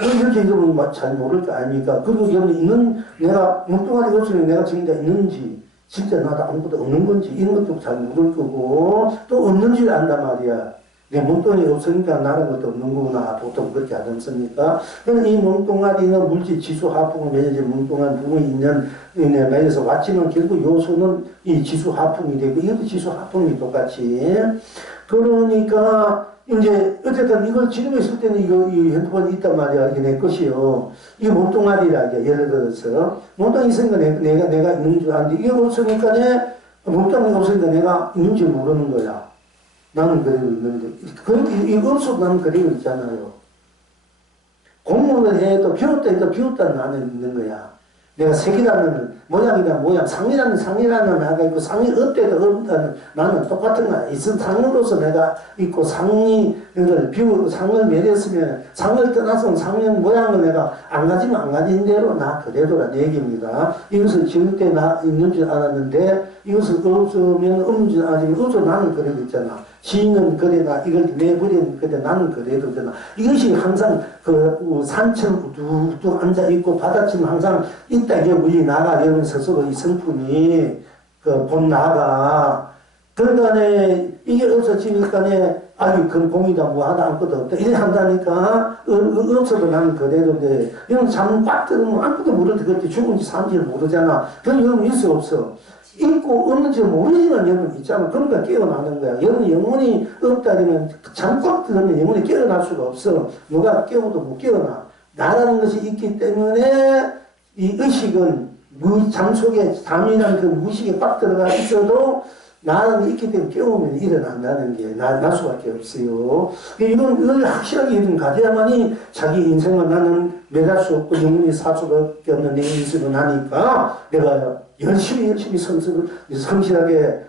이렇게 여러분 잘 모를 거 아닙니까? 그리고 여러분 내가 몸뚱아리가 없으면 내가 지금 있는지, 진짜 나도 아무것도 없는 건지 이런 것도 잘 모를 거고 또 없는 줄 안단 말이야. 내 몸뚱아리 없으니까 나는 것도 없는 거구나. 보통 그렇게 하지 않습니까? 그럼 이 몸뚱아리는 물질 지수 하풍을 맺어진 몸뚱아리 부분이 있는 맺어서 왔지만 결국 요소는 이 지수 하풍이 되고 이것도 지수 하풍이 똑같이. 그러니까 이제 어쨌든 이걸 지니고 있을 때는 이 핸드폰이 있단 말이야. 이게 내 것이요. 이게 몸뚱아리라 이게 예를 들어서 몸뚱이 있으니까 내가 있는 줄 아는데 이게 없으니까 몸뚱이가 없으니까 내가 있는 줄 모르는 거야. 나는 그대로 있는데 이거 없어도 나는 그대로 있잖아요. 공부를 해도 비웠다 해도 비웠다는 나는 있는 거야. 내가 색이라는 모양이나 모양, 상이라는 나가 있고 상이 없대도 없다는 나는 똑같은 거야. 있은 상으로서 내가 있고 상을 매렸으면 상을 떠나서 상의 모양을 내가 안 가지면 안 가진 대로 나 그대로라는 얘기입니다. 이것을 지을 때 나 있는 줄 알았는데 이것을 없으면 없는 줄 알았지만 없어 나는 그대로 있잖아. 지는 그대나 이걸 내버리는 그대 나는 그대로 되나. 이것이 항상 그 산처럼 뚝뚝 앉아있고 바다처럼 항상 있다. 이게 우리 나가 여러분 스스로 이 성품이 본 나가 그러니까 이게 없어지니까 아니 그런 공이다 뭐하다 아무것도 없다 이래 한다니까 없어도 나는 그대로인데 이런 잠 꽉 들으면 아무것도 모르는데 그때 죽은지 사는지를 모르잖아. 그럼 여러분 있어 없어? 있고 없는지 모르지만 여러분 있잖아. 그러니까 깨어나는 거야. 여러분 영혼이 없다면 잠 꽉 들으면 영혼이 깨어날 수가 없어. 누가 깨워도 못 깨어나. 나라는 것이 있기 때문에 이 의식은 잠 속에 잠이라는 그 무의식에 꽉 들어가 있어도 나는 있기 때문에 깨우면 일어난다는 게 날 수밖에 없어요. 이걸 확실하게 이름 가져야만이 자기 인생을 나는 매달 수 없고 영원히 살 수밖에 없는 내 인생을 나니까 내가 열심히 성실하게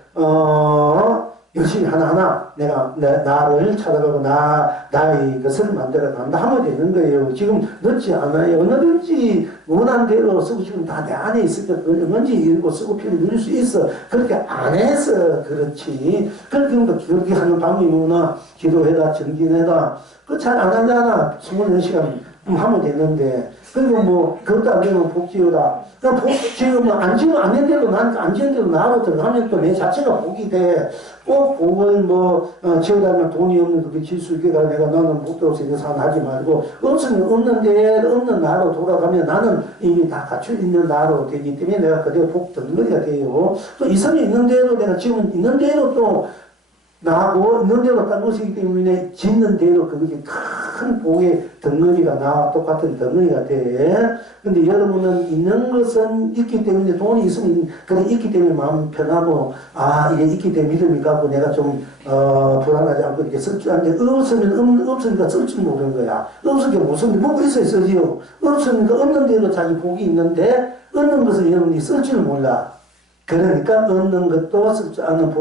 열심히 하나하나 내가 나를 찾아가고 나의 것을 만들어 간다 하면 되는 거예요. 지금 늦지 않아요. 얼마든지 원하는 대로 쓰고 싶으면 다 내 안에 있으니까 그걸 언제 읽고 쓰고 필요 누릴 수 있어. 그렇게 안 해서 그렇지. 그렇게 하는 방법이 뭐나 기도해라 정진해라. 그거 잘 안 하잖아. 24시간 하면 되는데. 그리고 그것도 안 되면 복지어라. 그러니까 지금 안 지면 안 된 대로 안 지은 대로 나로 들어가면 또 내 자체가 복이 돼. 꼭 복을 지어달면 돈이 없는 그 질수있게가 내가 너는 복도 없어 이거 하지 말고 없으면 없는데 없는 나로 돌아가면 나는 이미 다 갖춰 있는 나로 되기 때문에 내가 그대로 복 덩어리가 돼요. 또 이성이 있는 대로 내가 지금 있는 대로 또 나하고 있는 대로 딴 것이기 때문에 짓는 대로 그게 큰 복의 덩어리가 나와 똑같은 덩어리가 돼. 근데 여러분은 있는 것은 있기 때문에 돈이 있으면 그래 있기 때문에 마음 편하고 이게 있기 때문에 믿음이 가고 내가 좀 불안하지 않고 이렇게 쓸 줄 아는데 없으니까 쓸 줄 모르는 거야. 없으니까 못 쓰는데 뭐가 있어야 쓰지요. 없으니까 없는 대로 자기 복이 있는데 얻는 것을 여러분이 쓸 줄 몰라. 그러니까 얻는 것도 쓸 줄 아는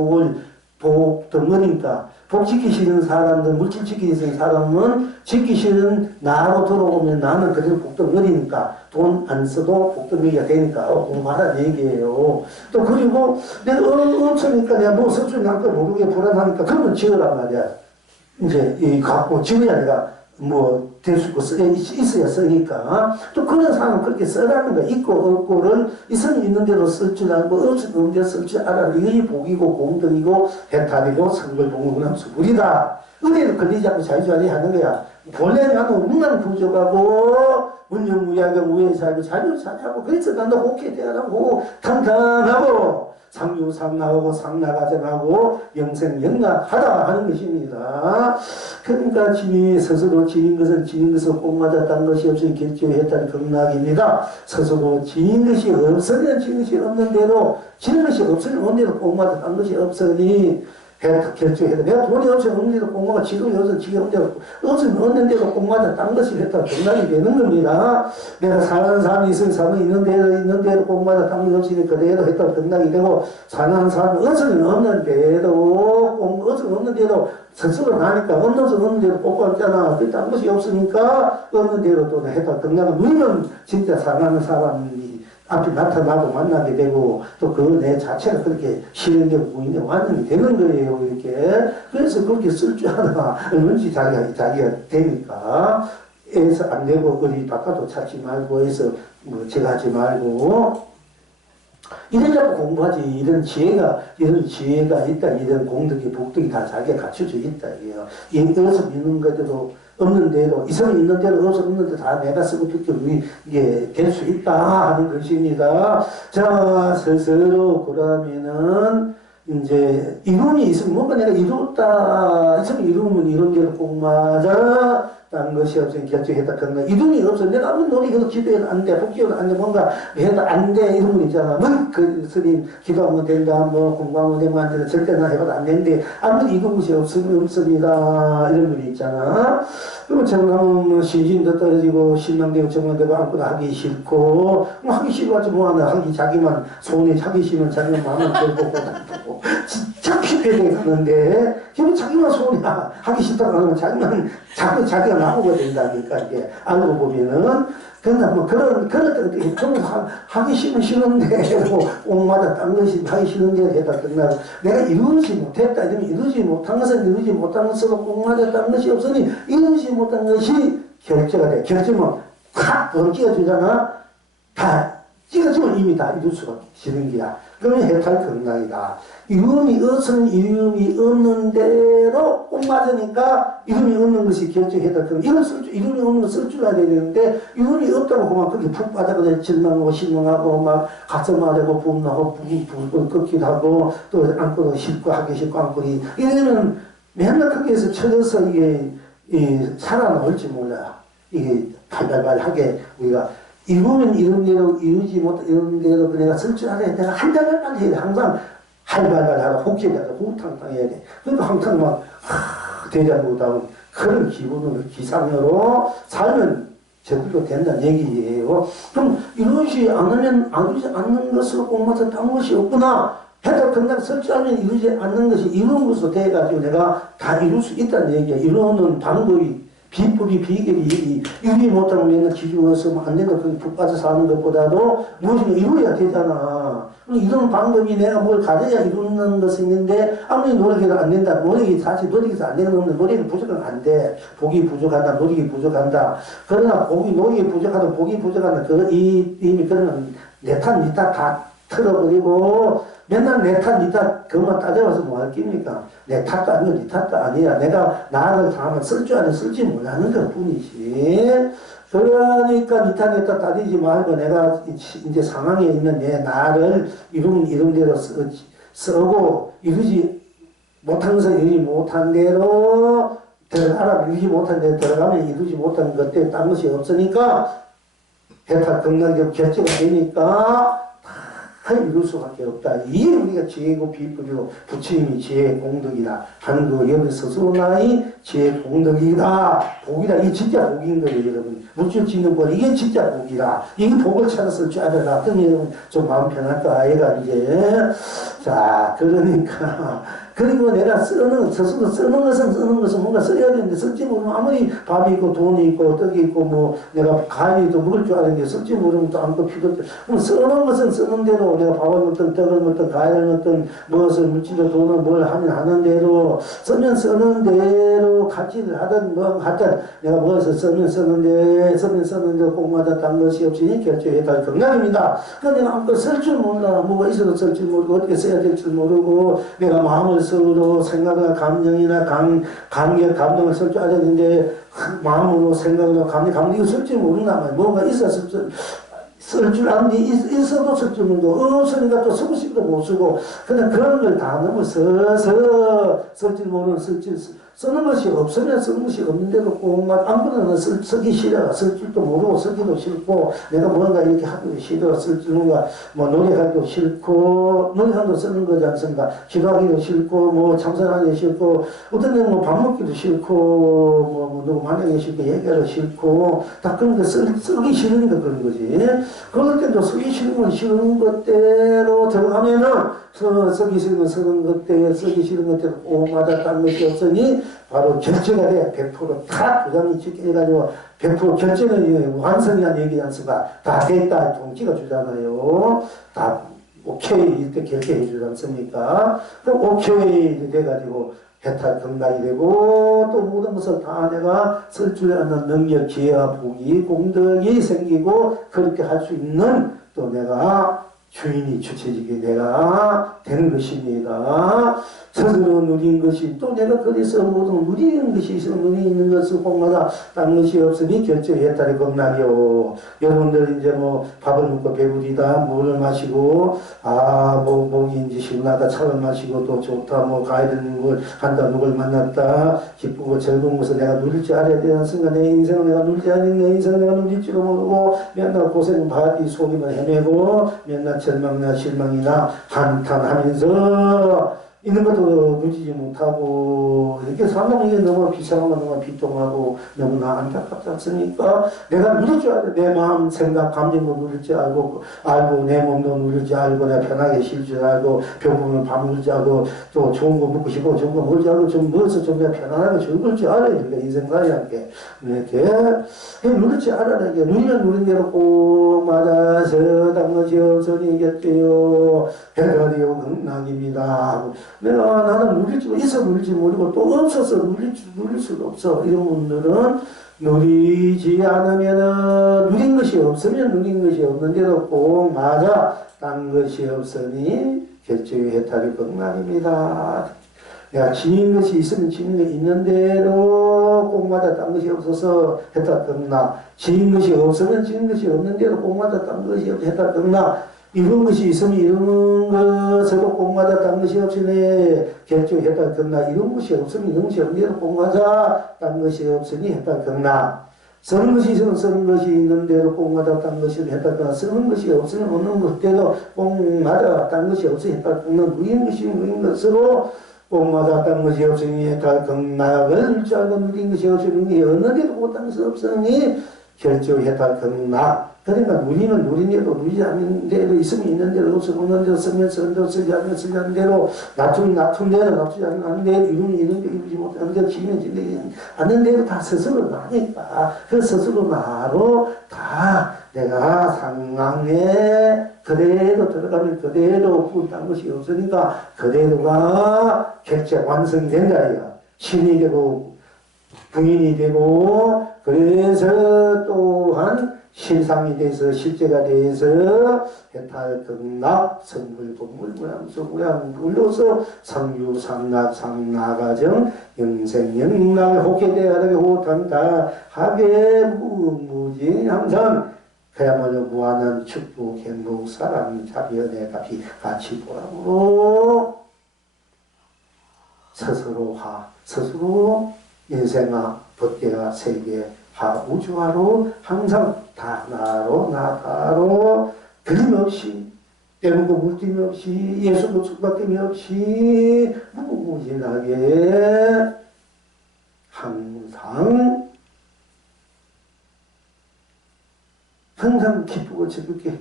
복 덩어리니까 복 지키시는 사람들, 물질 지키시는 사람은 지키시는 나로 들어오면 나는 그래도 복덩어리니까 돈 안 써도 복덩어리가 되니까 공부하라는 얘기예요. 또 그리고 내가 없으니까 내가 뭐 쓸 줄 날까 모르게 불안하니까 그러면 지으란 말이야. 이제 이 갖고 지어야 내가 뭐 될 수 있고 있어야 쓰니까 또 그런 사람은 그렇게 써라는 거야. 있고 없고를 있으면 있는 대로 쓸 줄 알고 없으면 없는 대로 쓸 줄 알아. 이것이 복이고 공덕이고 해탈이고 성불봉은 수불이다. 의대로 걸리지 않고 자유자리 하는 거야. 본래 나는 얼마나 부족하고 문영무야경 우회사하고 자유자리하고 그래서 나는 오케이 되라고 탄탄하고 상유상나하고 상나가정하고 영생영락하다 하는 것입니다. 그러니까 지니 스스로 지닌 것은 지닌 것을 꼭 맞았다는 것이 없으니 결정했다는 극락입니다. 스스로 지닌 것이 없으면 지닌 것이 없는 대로 지닌 것이 없으면 없는 대로 꼭 맞았다는 것이 없으니 결정해야 내가 돈이 없으면 없는 대로 꼭 맞아 지금이 없으면 지금 없는 대로 없으면 없는 대로 꼭 맞아 딴 것이 했다 극락이 되는 겁니다. 내가 사는 사람이 있으면 사람이 있는 대로 꼭 맞아 딴 것이 없으니 그대로 했다 극락이 되고 사는 사람이 없으면 없는 대로 없으면 없는 대로 스스로 나니까 없는 대로 꼭 맞잖아. 딴 것이 없으니까 없는 대로 또 했다 극락은 우리는 진짜 사는 사람이 앞에 나타나고 만나게 되고 또 그 내 자체가 그렇게 실현되고 보이는 완전히 되는 거예요. 이렇게. 그래서 그렇게 쓸 줄 알아. 얼마든지 자기가 되니까. 해서 안 되고 어디 바깥도 찾지 말고 해서 뭐 제가 하지 말고 이런 자꾸 공부하지. 이런 지혜가 있다. 이런 공덕이 복덕이 다 자기가 갖춰져 있다. 이게요. 어디서 믿는 것대로 없는 대로, 있으면 있는 대로, 없으면 없는 대로 다 내가 쓰고 듣기 이게 될 수 있다 하는 것입니다. 자, 스스로 그러면은, 이제, 이름이 있으면 뭔가 내가 이뤘다. 있으면 이루면 이런 대로 꼭 맞아. 딴 것이 없으니 결정했다. 그런가. 이름이 없어. 내가 아무리 노력해도 기도해도 안 돼. 복기해도 안 돼. 뭔가 해도 안 돼. 이런 분 있잖아. 그 스님 기도하면 된다. 뭐 공부하면 되면 안 된다. 절대 나 해봐도 안 되는데 아무리 이런 것이 없습니다. 이런 분이 있잖아. 그러면 정말 신진도 떨어지고 신망되고 정망되고 아무것도 하기 싫고 뭐 하기 싫어하지 뭐하나. 하기 자기만 손에 하기 싫으면 자기만 마음을 걸고 고단하고 진짜 피폐해 가는데 결국 자기만 손이 하기 싫다고 하면 자기가 나오게 된다니까, 이게, 알고 보면은. 그러나 뭐, 그런 하기 싫은데, 뭐, 옥마다 딴 것이 하기 싫은데, 해다 끝나고, 내가 이루지 못했다, 이러면 이루지 못한 것은 이루지 못한 것으로 옥마다 딴 것이 없으니, 이루지 못한 것이 결제가 돼. 결제면 확 찍어주잖아? 다 찍어주면 이미 다 이룰 수가 있는 거야. 그러면 해탈 극락이다. 이름이 없으면 이름이 없는 대로 꼭 맞으니까 이름이 없는 것이 결정해다. 이름이 없는 거 쓸 줄 알아야 되는데 이름이 없다고 그만 그렇게 푹 빠져서 질망하고 실망하고 막 가슴하고 분노하고 불 꺾기도 하고 또 안고도 싫고 하기 싫고 안고리 이러면 맨날 거기에서 쳐져서 이게 살아나올지 몰라. 이게 발발발하게 우리가 이루면 이런 대로 이루지 못 이런 대로 내가 쓸 줄 알아야 내가 한 장을 빨리 해야 돼. 항상 할발발하고 혹해야돼. 후탕탕해야 돼. 그러니까 항상 막 대자보다 그런 기분으로 기상으로 살면 제대로 된다는 얘기예요. 그럼 이루지 않는 것으로 꼭 맞아 딴 것이 없구나. 해도 그냥 쓸 줄 알면 이루지 않는 것이 이루는 것으로 돼가지고 내가 다 이룰 수 있다는 얘기야. 이루는 방법이 비법이 비결이 이루지 못하면 맨날 기죽어서 안 되는 거기 푹 빠져 사는 것보다도 무엇인가 이루어야 되잖아. 이런 방법이 내가 뭘 가져야 이루는 것이 있는데 아무리 노력해도 안 된다. 사실 노력해서 안 되는 건데 노력이 부족하면 안 돼. 복이 부족하다. 노력이 부족한다. 그러나 노력이 부족하다. 복이 부족하다. 이미 그러면 내 탓, 니 탓 다 틀어버리고 맨날 내 탓, 니 탓, 그것만 따져봐서 뭐 할 깁니까? 내 탓도 아니고 니 탓도 아니야. 내가 나를 당하면 쓸 줄 아는 쓸지 몰라는 것 뿐이지. 그러니까 니 탓, 내 탓 따지지 말고 내가 이제 상황에 있는 내 나를 이룬 대로 쓰고 이루지 못한 것은 이루지 못한 대로 들어가라. 이루지 못한 대로 들어가면 이루지 못한 것 때문에 딴 것이 없으니까 해탈 긍정적 결제가 되니까 다 이룰 수밖에 없다. 이게 우리가 지혜고 비법이고 부처님이 지혜 공덕이다 하는 거 여러분 스스로 나의 지혜 공덕이다. 복이다. 이게 진짜 복인 거예요, 여러분. 물질 짓는 거 이게 진짜 복이다. 이게 복을 찾았을 줄 알아라. 그럼 여러분 좀 마음 편할까? 얘가 이제 자 그러니까 그리고 내가 스스로 쓰는 것은 뭔가 써야 되는데 쓸지 모르면 아무리 밥이 있고 돈이 있고 떡이 있고 뭐 내가 과일도 먹을 줄 아는데 쓸지 모르면 또 아무것도 필요 없죠. 그럼 쓰는 것은 쓰는 대로 내가 밥을 먹든 떡을 먹든 과일을 먹든 무엇을 물질로 돈을 뭘 하면 하는 대로 쓰면 쓰는 대로 가치를 하든 뭐 하든 내가 무엇을 쓰면 쓰는데 공마다 딴 것이 없으니 결정에 달 건강입니다. 그러니까 내가 아무것도 쓸 줄 몰라. 뭐가 있어도 쓸 줄 모르고 어떻게 써야 될 줄 모르고 내가 마음을 쓰고 생각이나 감정이나 감격 감동을 쓸 줄 알아야 되는데 마음으로 생각이나 감정 이거 쓸 줄 모르나 말이야. 뭔가 있어서 쓸 줄 아는데 있어도 쓸 줄 모르고 없으니까 또 쓰고 싶어도 못 쓰고 그냥 그런 걸 다 넘어서서 쓸 줄 모르는 쓰는 것이 없으면 쓰는 것이 없는데도 꼭막 아무거나 쓰기 싫어. 쓸 줄도 모르고 쓰기도 싫고 내가 뭔가 이렇게 하기 싫어. 쓸 줄인가 뭐 노래하기도 싫고 노래하기도 쓰는 거지 않습니까? 기도하기도 싫고 뭐 참선하기 싫고 어떤 데는 뭐 밥 먹기도 싫고 뭐 누구 만나기 싫고 얘기하기 싫고 다 그런 거 쓰기 싫으니까 그런 거지. 그럴 때도 쓰기 싫은 건 싫은 것대로 들어가면은 쓰기 싫은 건 쓰는 것대로 쓰기 싫은 것대로 오마다 딴 것이 없으니 바로 결제가 돼. 100%다 부장이 짓게 해가지고 100% 결제는 완성이란 얘기지 않습니까? 다 됐다. 통지가 주잖아요. 다 오케이 이때 결제해 주지 않습니까? 그럼 오케이 돼가지고 해탈 경락이 되고 또 모든 것을 다 내가 쓸 줄 아는 능력, 기회와 복이 공덕이 생기고 그렇게 할 수 있는 또 내가 주인이 주체지게 내가 되는 것입니다. 스스로 누린 것이 또 내가 그래서 모든 누리는 것이 있어 누리는 것을 공마다 딴 것이 없으니 결정에 해탈이 겁나요. 여러분들 이제 뭐 밥을 먹고 배부리다 물을 마시고 뭐 목이 이제 시원하다 차를 마시고 또 좋다 뭐 과일을 뭘 한다 누굴 만났다 기쁘고 즐거운 것을 내가 누릴 줄 알아야 되는 순간 내 인생을 내가 누리지 않는 내 인생을 내가 누릴 줄도 모르고 맨날 고생 바디 속이면 헤매고 맨날 절망이나 실망이나 한탄하면서 있는 것도 누리지 못하고 이렇게 살면 이게 너무 비상하고 너무 비통하고 너무나 안타깝지 않습니까? 내가 누릴 줄 알아야 내 마음 생각 감정도 누릴 줄 알고 내 몸도 누릴 줄 알고 내가 편하게 쉴 줄 알고 배고프면 밥 먹을 줄 알고 또 좋은 거 먹고 싶고 좋은 거 먹을 줄 알고 좀 먹어서 좀 그냥 편안하게 즐거울 줄 알아야 됩니다. 인생살이 함께 이렇게 누릴 줄 알아야 돼. 누리면 누린 대로 꼭 맞아서 당것이 없으니 겠대요. 해결이요 극락입니다. 내가 나는 누릴 줄 있어 누릴지 모르고 또 없어서 누릴 수가 없어. 이런 분들은 누리지 않으면은 누린 것이 없으면 누린 것이 없는데도 꼭 맞아 딴 것이 없으니 결정의 해탈이 극락입니다. 내가 지닌 것이 있으면 지닌 게 있는 대로 꼭 맞아 딴 것이 없어서 해탈 극락. 지닌 것이 없으면 지닌 것이 없는 대로 꼭 맞아 딴 것이 없어 해탈 극락. 이런 것이 있으면 이런 것으로 공마다 딴 것이 없으니 결정했다 경나 이런 것이 없으면 이런 것이 없는 대로 공마다 딴 것이 없으니 했다 경나 쓰는 것이 있으면 쓰는 것이 있는 대로 공마다 딴 것이 했다 경나 쓰는 것이 없으면 없는 것대로 공마다 딴 것이 없으니 했다 경나 누린 것이 누린 것으로 공마다 딴 것이 없으니 했다 경나를 줄 알고 누린 것이 없으니 어느 데도 못한 것이 없으니 결정했다 경나 그러니까 누리면 누린 대로 누리지 않는 대로 있으면 있는 대로 없는 대로 쓰면 쓰는 대로 쓰지 않으면 쓰지 않는 대로 놔두면 놔둔 대로 놔두지 않는 대로 이루면 이런 대로 이루지 못하는 대로 지면 지지 않는 대로 다 스스로 나니까 그 스스로 나로 다 내가 상황에 그대로 들어가면 그대로 딴 것이 없으니까 그대로가 결제 완성이 된 거야. 신이 되고 부인이 되고 그래서 또한 실상이 돼서 실제가 돼서 해탈 극락 성불 법물 무양소 무양불로서 상유 상락 상락가정 영생 영락 호쾌대하게 호탄다 하게 무무진 항상 그야말로 무한한 축복 행복 사랑 자비연애 같이 보람으로 스스로 인생아 법계와 세계 우주화로 항상 다 나로 그림없이 때문고 물김 없이 예수도 축박김이 없이 무무진하게 항상 기쁘고 즐겁게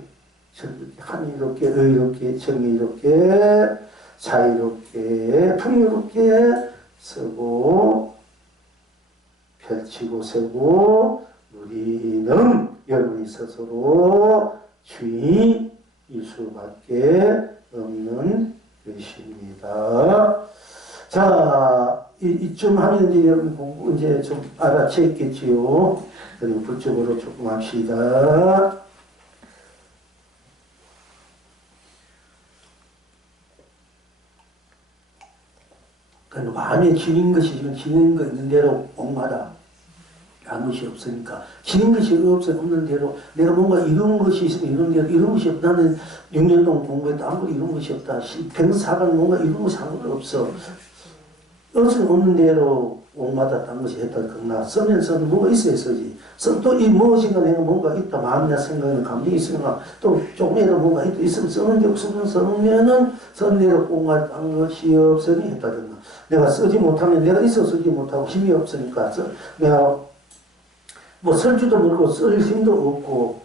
한의롭게 의롭게 정의롭게 자유롭게 풍요롭게 서고 펼치고 서고 누리는 여러분이 스스로 주인일 수밖에 없는 것입니다. 자, 이쯤 하면 이제 여러분 공부 이제 좀 알아챘겠지요. 그리고 부적으로 조금 합시다. 그러니까 마음에 지닌 것이 지금 지닌 거 있는 대로 옥마다 아무 것이 없으니까 지닌 것이 없는 대로 내가 뭔가 이룬 것이 있으면 이룬 대로 이룬 것이 없다. 나는 6년 동안 공부했다. 아무것도 이룬 것이 없다. 평사간 뭔가 이룬 것이 아무것도 없어. 없는 대로 옥마다 딴 것이 했다. 그러나 쓰면서는 뭐가 있어야 쓰지. 또 이 무엇인가 내가 뭔가 있다. 마음이나 생각이나 감정이 있으면 또 조금이라도 뭔가 있으면 쓰는 게 없으면 쓰면은 쓰는 대로 옥마다 딴 것이 없으니 했다든가. 내가 쓰지 못하면 내가 있어 쓰지 못하고 힘이 없으니까 내가 뭐 쓸 줄도 모르고 쓸 힘도 없고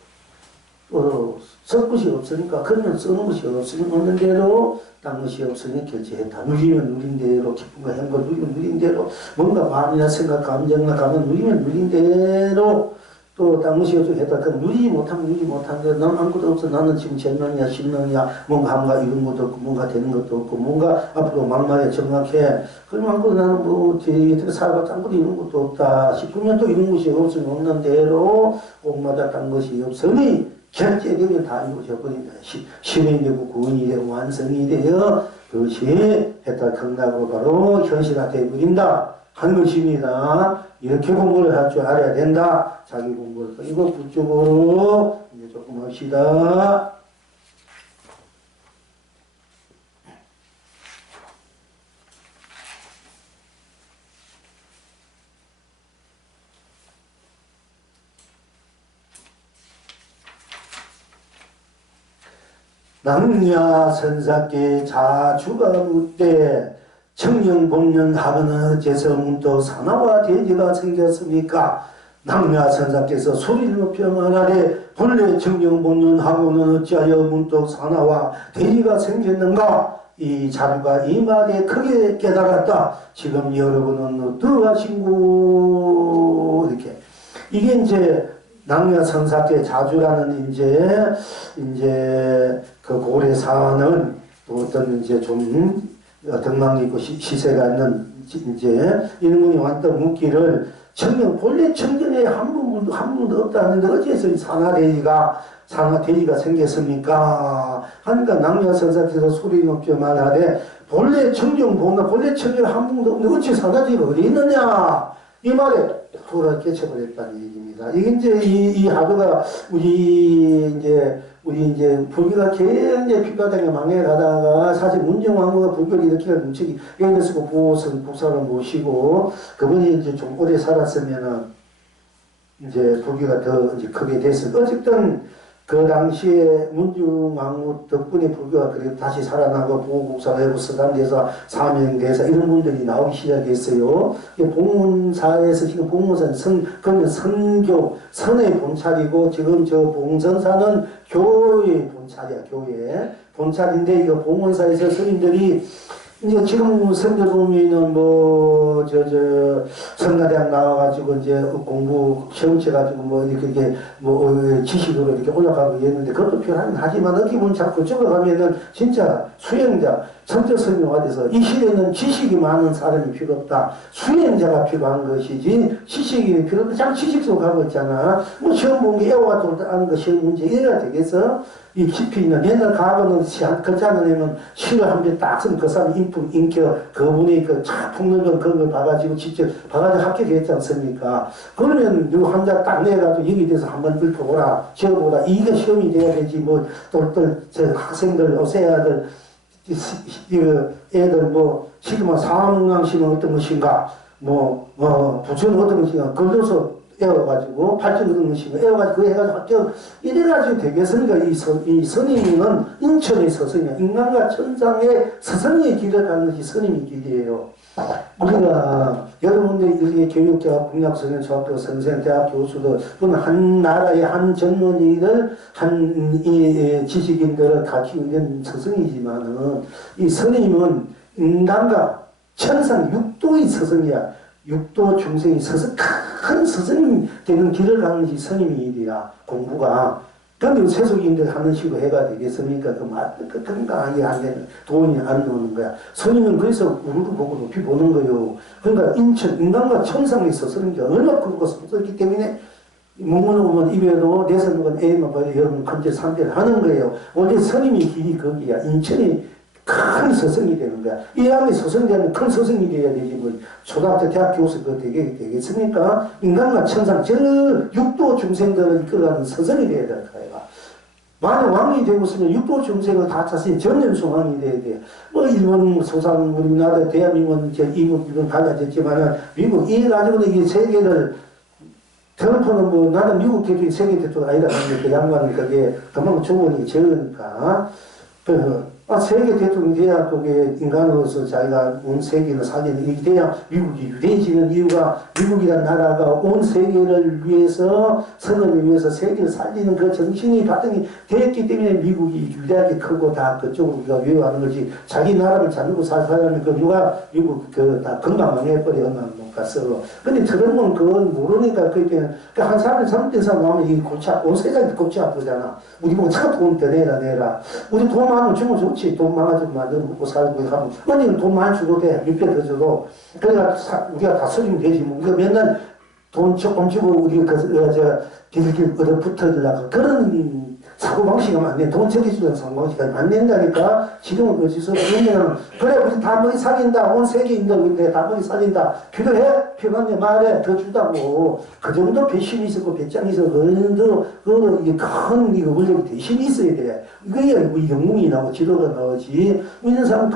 쓸 것이 없으니까 그러면 쓰는 것이 없으면 없는 대로 딴 것이 없으니 결제했다. 누리면 누린 대로 기쁨과 행복 누리면 누린 대로 뭔가 마음이나 생각 감정이나 감은 누리면 누린 대로 또 딴 것이 없어 했다. 그럼 누리지 못하면 누리지 못하는데 난 아무것도 없어. 나는 지금 잼년이야 신년이야 뭔가 한가 이런 것도 없고 뭔가 되는 것도 없고 뭔가 앞으로 막말에 정확해. 그럼 아무것도 나는 뭐 어떻게 살아봤자 아무것도 이런 것도 없다 싶으면 또 이런 것이 없으면 없는 대로 옥마다 딴 것이 없으니 결제되면 다 이루어져버린다. 실행이 되고 구원이 되고 완성이 되어 그것이 했다 경락으로 바로 현실화되어 버린다 하는 것입니다. 이렇게 공부를 할 줄 알아야 된다. 자기 공부를 이거 그쪽으로 이제 조금 합시다. 낭야 선사께 자주가 묻되 청령 본년 하거는 어째서 문득 사나와 돼지가 생겼습니까? 낭야 선사께서 소리를 높여 말하되 본래 청령 본년 하고는 어찌하여 문득 사나와 돼지가 생겼는가? 이 자주가 이 말에 크게 깨달았다. 지금 여러분은 어떠하신고? 이렇게 이게 이제 낭야 선사께 자주라는 이제 그 고래사는 또 어떤 이제 좀 덕망이 있고 시세가 있는 이제 이런 분이 왔던 묻기를 청경 본래 청경에 한 분도 없다는데 어째서 산화돼지가 생겼습니까? 하니까 낭야 선사께서 소리 높여 말하되 본래 청경 한 분도 없는데 어찌 산화돼지가 어디 있느냐 이 말에 돌아 깨쳐버렸다는 얘기입니다. 이게 이제 이 하도가 우리 이제 불교가 굉장히 핍박당에 망해가다가 사실 문정왕후가 불교를 일으키는 문책이 예를 들어서 보호성 국사를 모시고 그분이 이제 좀 오래 살았으면은 이제 불교가 더 이제 크게 됐을. 어쨌든 그 당시에 문중왕후 덕분에 불교가 그래도 다시 살아나고 보호국사, 외국 서당대사, 사명대사 이런 분들이 나오기 시작했어요. 봉문사에서 지금 봉문사는 그러면 선교, 선의 본찰이고 지금 저 봉선사는 교회의 본찰이야, 교회. 본찰인데 이거 봉문사에서 스님들이 이제 지금 선교 보면은 성가대학 나와가지고 이제 공부 시험 쳐가지고 이렇게 지식으로 이렇게 올라가고 있는데 그것도 필요하긴 하지만 어떻게 보면 자꾸 적어가면은 진짜 수행자, 성적 설명화 돼서 이 시대는 지식이 많은 사람이 필요 없다. 수행자가 필요한 것이지 지식이 필요 없다. 자꾸 지식으로 가고 있잖아. 시험 본 게 애와가지고 아는 거 시험 문제 이래야 되겠어? 이 깊이 있는 옛날 과거는 글자 하나 내면 시를 한 번 딱 쓰면 그 사람 인격 그분이 쫙 폭넓은 그런 걸 봐가지고 직접 봐가지고 합격했지 않습니까? 그러면 누구 한자 딱 내가지고 여기 대해서 한번 읊어보라 지어보라 이게 시험이 돼야 되지 저 학생들 오세아들 애들 지금 사문왕심은 어떤 것인가 부처는 어떤 것인가 걸려서 애워가지고 발전 그런 것이고 애워가지고 그거 해가지고 합격 이래가지고 되겠습니까? 이 스님은 인천의 스승이야. 인간과 천상의 스승의 길을 가는 것이 스님의 길이에요. 우리가 여러분들이 교육자, 국락선생, 중학교 선생, 대학 교수들, 그건 한 나라의 한 전문의들, 이 지식인들을 다 키우는 스승이지만은 이 스님은 인간과 천상 육도의 스승이야. 육도 중생이 스승, 큰 스승이 되는 길을 가는 이 스님이 일이야. 공부가. 그런데 세속인들 하는 식으로 해가 되겠습니까? 그 건강하게 안 되는, 돈이 안 나오는 거야. 스님은 그래서 우르르 보고 높이 보는 거요. 그러니까 인간과 천상에 있어서 그런 게 얼마나 크고 썼기 때문에 문문을 보면 입에도 내세먹은 애만 봐도 여러분 컨제 삼대를 하는 거예요. 원래 스님이 길이 거기야. 인천이 큰 스승이 되는 거야. 이 양이 스승이 되면 큰 스승이 돼야 되지. 뭐 초등학교, 대학 교수 그 되겠습니까? 인간과 천상, 저 육도 중생들을 이끌어가는 스승이 돼야 될 거야. 만약 왕이 되고 있으면 육도 중생을 다 자신이 전념송왕이 돼야 돼. 뭐 일본 소상 우리나라 대한민국은 이제 이국 이건 달라졌지만은 미국 이 가지고는 이게 세계를 트럼프는 뭐 나는 미국 대통령이 세계 대통령 아니다 하는데 그 양반은 그게 그만큼 조건이 적으니까 세계 대통령이 돼야 그게 인간으로서 자기가 온 세계를 살리는 일이 돼야 미국이 유대해지는 이유가 미국이라는 나라가 온 세계를 위해서 선언을 위해서 세계를 살리는 그 정신이 바탕이 되었기 때문에 미국이 유대하게 크고 다 그쪽으로 우리가 외워하는 거지. 자기 나라를 자르고 살 사람이 그 누가 미국 그 다 건강만 해버려 얼마 못 갔어. 근데 트럼프는 그건 모르니까 그때 한 사람이 잘못된 사람 하면 이 골치 온 세상이 골치 아프잖아. 우리 보고 참 돈 더 내라. 우리 돈 많으면 주면 좋지. 돈 많아지면 너는 먹고 살고 하면 언니는 돈 많이 주고 돼. 몇 배 더 줘도. 그러니까 우리가 다 써주면 되지. 뭐 우리가 맨날 돈 조금 주고 우리가 길길 얻어붙어들라고 그런 사고방식이 안 돼. 돈 저기주는 사고방식이 안 된다니까. 지금은 어디서 그러면 그래 우리 다 먹이 살린다. 온 세계인들 다 먹이 살린다. 필요해? 필요한데 말해. 더 주다고. 그 정도 배심이 있었고 배짱이 있었고 그 정도 이게 큰 이거 원래 대심이 있어야 돼. 이거야 뭐 영웅이 나오고 지도가 나오지. 있는 사람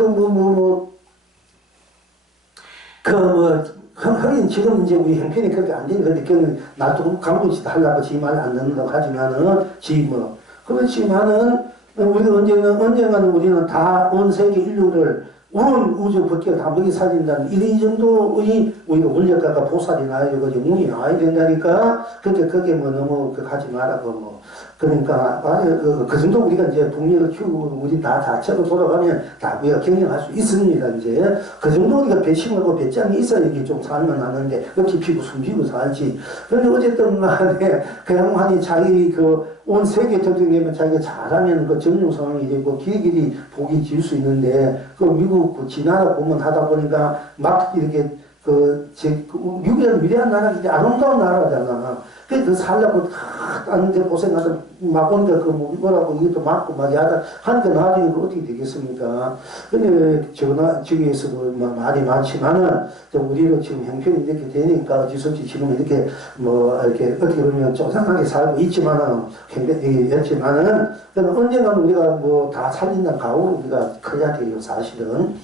하긴 지금 이제 우리 형편이 그렇게 안 되니까 그건 나도 강도짓 하려고 지 말 안 듣는다고 하지만은 그렇지만은 우리가 언젠가는 우리는 다 온 세계 인류를 온 우주 밖에 다 먹이 살린다는 이 정도의 우리가 원력가가 보살이 나야 되고 영웅이 나와야 된다니까. 그게 뭐 너무 하지 말라고 뭐. 그러니까 그 정도 우리가 이제 동력을 키우고 우리 다 자체로 돌아가면 다 우리가 경영할 수 있습니다. 이제 그 정도 우리가 배심하고 배짱이 있어야 이게 좀 살만 하는데 어찌 피고 숨기고 살지. 그런데 어쨌든 간에 그 양반이 자기 온 세계 대통령이면 자기가 잘하면 그 정령 상황이 되고 길이 복이 질 수 있는데 그 미국 지나라 보면 하다 보니까 막 이렇게 미국이라는 위대한 나라인데 아름다운 나라잖아. 그 살려고 딴데 고생하다 막 오니까 뭐라고 이것도 맞고 막 야다 하니까 나중에 어떻게 되겠습니까? 근데 저기에서도 말이 많지만은 우리는 지금 형편이 이렇게 되니까 어찌서지 지금 이렇게 이렇게 어떻게 보면 쪼상하게 살고 있지만은 형편이었지만은 언젠가는 우리가 다 살린다는 각오로 우리가 커야 돼요 사실은.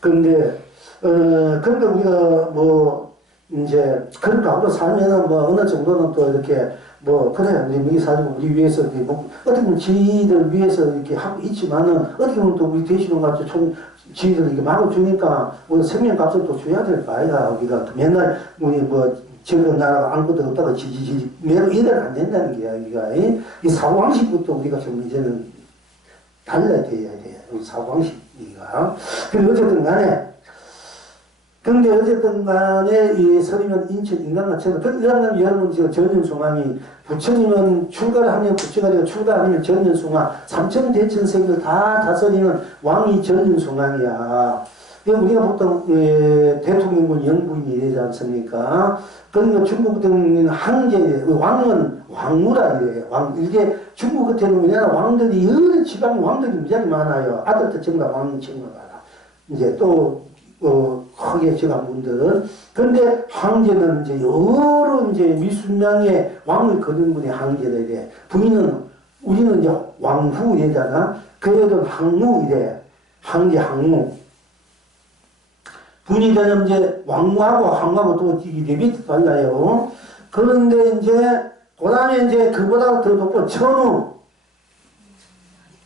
근데 그러니까 우리가 이제 그런 각오로 살면은 어느 정도는 또 이렇게 그래 우리 먹이 살고 우리 위해서 어떻게 보면 지들 위해서 이렇게 하고 있지만은 어떻게 보면 또 우리 되시는 것 같이 지들 이렇게 막아주니까 우리 생명값을 또 줘야 될 거 아이가. 우리가 맨날 우리 지금 나라가 아무것도 없다가 지지지 매로 이래는 안 된다는 게야. 우리가 이 사고방식부터 우리가 좀 이제는 달라야 돼야 돼. 우리 사고방식이가. 그리고 어쨌든 간에 근데 어쨌든 간에 이 서리면 인천 인간과처럼 그러면 여러분 지금 전연숭왕이 부처님은 출가를 하면 부처가 되고 출가하면 전연숭왕 삼천 대천세계를 다 다스리는 왕이 전연숭왕이야. 우리가 보통 대통령군 영부인이 되지 않습니까? 그러니까 중국 같은 황제 왕은 왕무라 이래. 이게 중국 같은 경우는 왕들이 여러 지방 왕들이 무지하게 많아요. 아들도 전부 다 왕이 청나가라. 이제 또 크게 지간 분들은. 근데 황제는 이제 여러 이제 미순명의 왕을 거둔 분이 황제라 이래. 우리는 이제 왕후 이래잖아. 그래도 황무 이래. 황제 황무. 분이 되면 이제 왕무하고 황무하고 또 레벨이 달라요. 그런데 이제, 그 다음에 이제 그보다 더 높고 천우.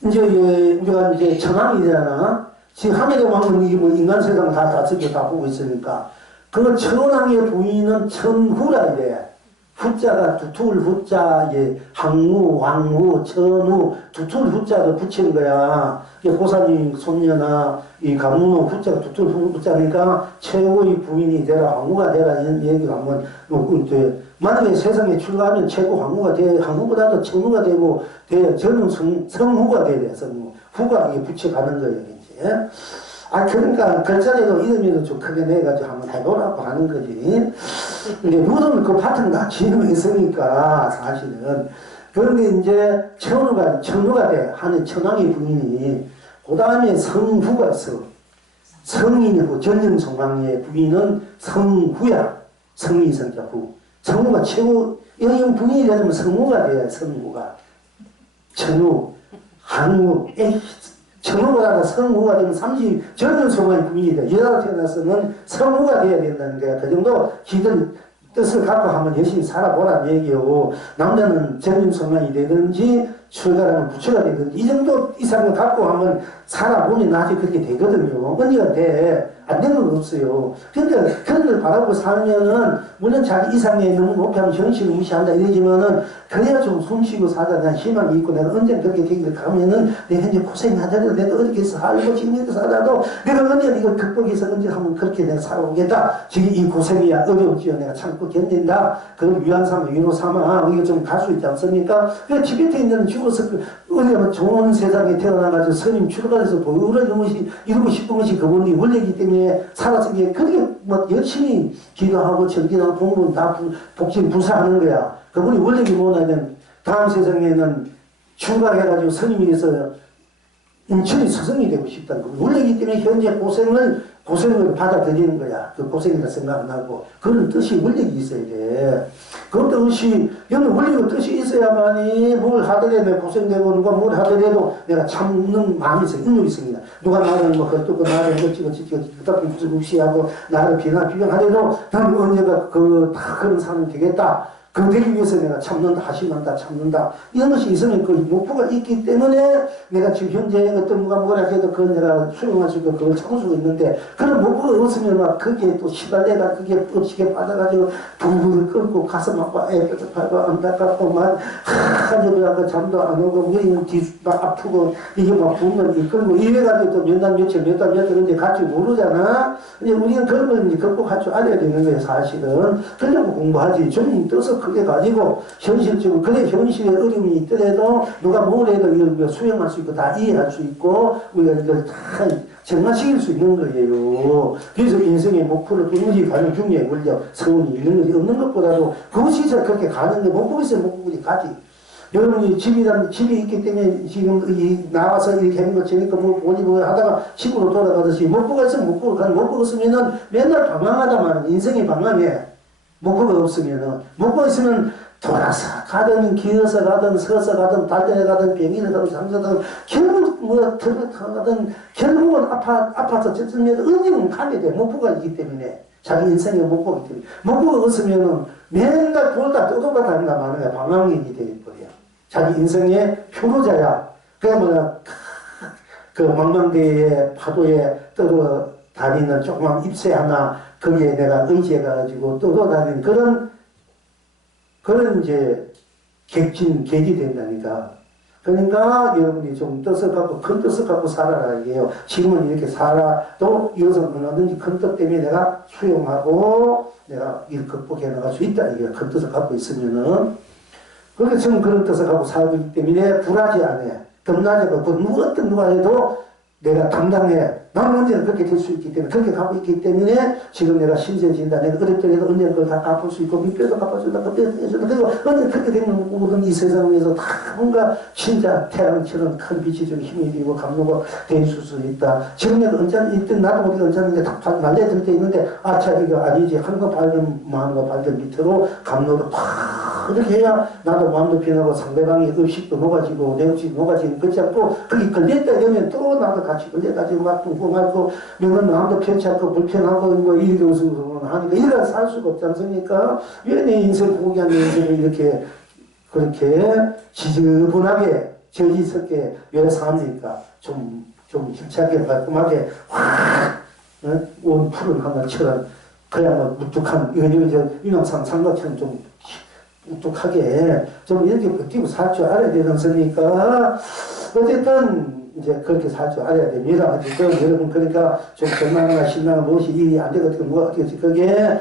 이제 우리가 이제 천왕이잖아. 지금 하늘의 왕은 이게 뭐 인간 세상 다 다스리고 다 보고 있으니까 그 천왕의 부인은 천후라 이래. 후자가 두툴 후자에 항우, 왕후, 천후 두툴 후자도 붙이는 거야. 고사님 손녀나 이 가문호 후자가 두툴 후자니까 최고의 부인이 되라, 왕후가 되라 이런 얘기가 한번 만약에 세상에 출가하면 최고 왕후가 돼, 왕후보다도 천후가 되고 저는 성후가 돼야 성후. 후가 이게 붙여가는 거예요 이제. 그러니까 글자에도 이름에도 좀 크게 내가지고 한번 해보라고 하는 거지. 근데 누구든 그 밭은 다 지음이 있으니까 사실은. 그런데 이제 천후가 돼. 하는 천왕의 부인이. 그 다음에 성후가 있어. 성인이고 전념성왕의 부인은 성후야. 성이 성자 후. 성후가 최고, 여기 부인이 되면 성후가 돼야 성후가. 천후, 항후, 천후보다 성후가 되면 30, 젊은 성왕의 부인이 돼. 여자가 태어나서는 성후가 돼야 된다는 거야. 그 정도 기든 뜻을 갖고 한번 열심히 살아보라는 얘기고, 남자는 젊은 성왕이 되든지, 출가라는 부처가 되든지, 이 정도 이상을 갖고 한번 살아보면 나중에 그렇게 되거든요. 언니가 돼. 안 되는 건 없어요. 근데 그런 걸 바라보고 살면은, 물론 자기 이상에 너무 높이하면 현실을 무시한다 이러지만은, 그래야 좀 숨쉬고 살다 난 희망이 있고, 내가 언제 그렇게 되기를 가면은, 내가 이제 고생하더라도 내가 어떻게 살고 지금이렇게 살아도, 내가 언제 이걸 극복해서 언제 한번 그렇게 내가 살아오겠다. 지금 이 고생이야 어려울지요. 내가 참고 견딘다. 그걸 위안 삼아, 위로 삼아. 이거 좀 갈 수 있지 않습니까? 그 티베트에 있는 죽어서 어디 좋은 세상에 태어나가지고 스님 출가해서 도유를 이루고 싶은 것이 그분이 원래이기 때문에 살아서 그렇게 뭐 열심히 기도하고 전기하고 공부는 다 복진 부사하는 거야. 그분이 원래기 뭐냐면 다음 세상에는 출가해가지고 스님이 돼서 인천이 스승이 되고 싶다는 거. 원래이기 때문에 현재 고생을 받아들이는 거야. 그 고생이라 생각 안 하고. 그런 뜻이 원력이 있어야 돼. 그 뜻이, 여기 원리고 뜻이 있어야만이 뭘 하더라도 내가 고생되고 누가 뭘 하더라도 내가 참는 마음이 있어요. 능력이 있습니다. 누가 나를 뭐 헛두고 나를 어찌고 그다음에 무슨 무시하고 나를 비난하더라도 나는 언젠가 다 그런 사람이 되겠다. 그 되기 위해서 내가 참는다, 하심한다, 참는다. 이런 것이 있으면 그 목표가 있기 때문에 내가 지금 현재 어떤 누가 뭐라 해도 그걸 내가 수용할 수 있고 그걸 참을 수가 있는데 그런 목표가 없으면 막 그게 또 시달려가 그게 엎치게 받아가지고 붕붕을 끓고 가슴 아파, 애뼈도 안타깝고 막 하늘을 잠도 안 오고 머리는 막 아프고 이게 막 붕을 이끌고 이래가지고 또 몇 달 며칠 근데 같이 모르잖아. 이제 우리는 그런 걸 이제 극복할 줄 알아야 되는 거예요, 사실은. 그러려고 공부하지. 좀 떠서 크게 가지고 현실적으로 그래 현실에 어려움이 있더라도 누가 뭘 해도 이걸 수용할 수 있고 다 이해할 수 있고 우리가 이걸 다 정화시킬 수 있는 거예요. 그래서 인생의 목표를 도무지 가는 중요한 권력 서운이 있는 것이 없는 것보다도 그것이 잘 그렇게 가는데 목표가 있어야 목표까지 가지. 여러분이 집이 있기 때문에 지금 나와서 이렇게 하는 거 재니까 뭐 보니 뭐 하다가 집으로 돌아가듯이 목표가 있으면 목표가 가는 목표가 없으면은 맨날 방황하다만 인생이 방황해. 목표가 없으면은, 목표가 있으면 돌아서 가든 기어서 가든 서서 가든 달려서 가든 병인을 가든 잠자든 결국 뭐 들어가든 결국은 아파서 젖으면 언제는 가게 돼. 목표가 있기 때문에. 자기 인생의 목표가 있기 때문에. 목표가 없으면은 맨날 돌다 떠돌다 다닌다 말이야. 방황인이 되어버려. 자기 인생의 표로자야. 그게 뭐냐. 그 망망대해 파도에 떠도 다니는 조그만 잎새 하나 거기에 내가 의지해가지고 떠돌아다니는 그런 이제 계기 된다니까. 그러니까 여러분이 좀 뜻을 갖고, 큰 뜻을 갖고 살아라, 이게요. 지금은 이렇게 살아도 이것은 얼마든지 큰 뜻 때문에 내가 수용하고 내가 이를 극복해 나갈 수 있다, 이게 큰 뜻을 갖고 있으면은. 그렇게 지금 그런 뜻을 갖고 살고 있기 때문에 불하지 않아. 겁나지 않고, 어떤 누가 해도 내가 당당해. 나는 언제나 그렇게 될 수 있기 때문에, 그렇게 갖고 있기 때문에, 지금 내가 신세진다. 내가 어렵더라도 언제나 그걸 다 갚을 수 있고, 밑뼈도 갚을 수 있다. 그때 해준다. 그리고 언제 그렇게 되면 모든 이 세상을 위해서 다 뭔가 진짜 태양처럼 큰 빛이 좀 힘이 되고 감로가 될 수 있다. 지금 내가 언제나 이때 나도 모르게 언제나 다 날려들 때 있는데, 자, 이거 아니지. 한거 밝은 마음과 밝은 밑으로 감로를 팍 이렇게 해야 나도 마음도 변하고 상대방의 의식도 녹아지고 내 의식도 녹아지고 그렇지 않고 거기 걸렸다 이러면 또 나도 같이 걸려가지고 막 궁금하고 너는 마음도 편치 않고 불편하고 뭐 이렇게 웃으면서 하니까 이래서 살 수가 없지 않습니까? 왜 내 인생 포기한 인생을 이렇게 그렇게 지저분하게 저지스럽게 왜 삽니까? 좀 좀 힘차게 깔끔하게 확 온 푸른 하늘처럼 그야말로 무뚝한 유명상 삼각형 좀 무뚝하게 좀 이렇게 버티고 살 줄 알아야 되지 않습니까? 어쨌든 이제 그렇게 살 줄 알아야 됩니다. 어쨌든 여러분 그러니까 좀 절망하나 신나나 무엇이 일이 안 되거든 뭐가 어떻게 거기에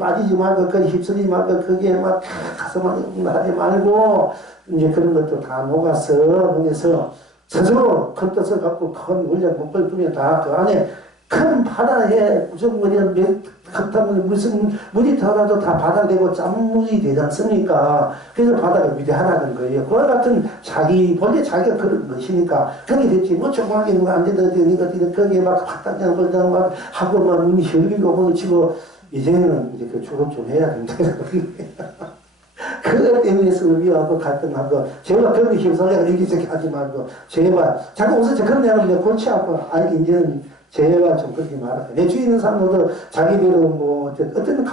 빠지지 말고 거기 휩쓸리지 말고 거기에 막 가서만 하지 말고 이제 그런 것도 다 녹아서 스스로 큰 뜻을 갖고 큰 원력 목표를 두면 다 그 안에 큰 바다에 무슨 무슨 물이 들어가도 다 바다 되고 짠물이 되지 않습니까? 그래서 바다가 위대하다는 거예요. 그와 같은 본래 자기가 그런 것이니까 그게 됐지. 뭐 조그맣게 누가 안 되니까 거기에 막 확답장 걸다가 막 하고 막 눈이 혈기고 멍치고 이제는 이제 그 졸업 좀 해야 된다. 그것 때문에 서비하고 갈등하고 제발 그런 힘성내가 이기적이 하지 말고 제발 자꾸 웃어서 그런 애는 골치 아파. 아니 이제는 제발 좀 그렇게 말할까. 내 주위에 있는 사람들도 자기대로 뭐 어떤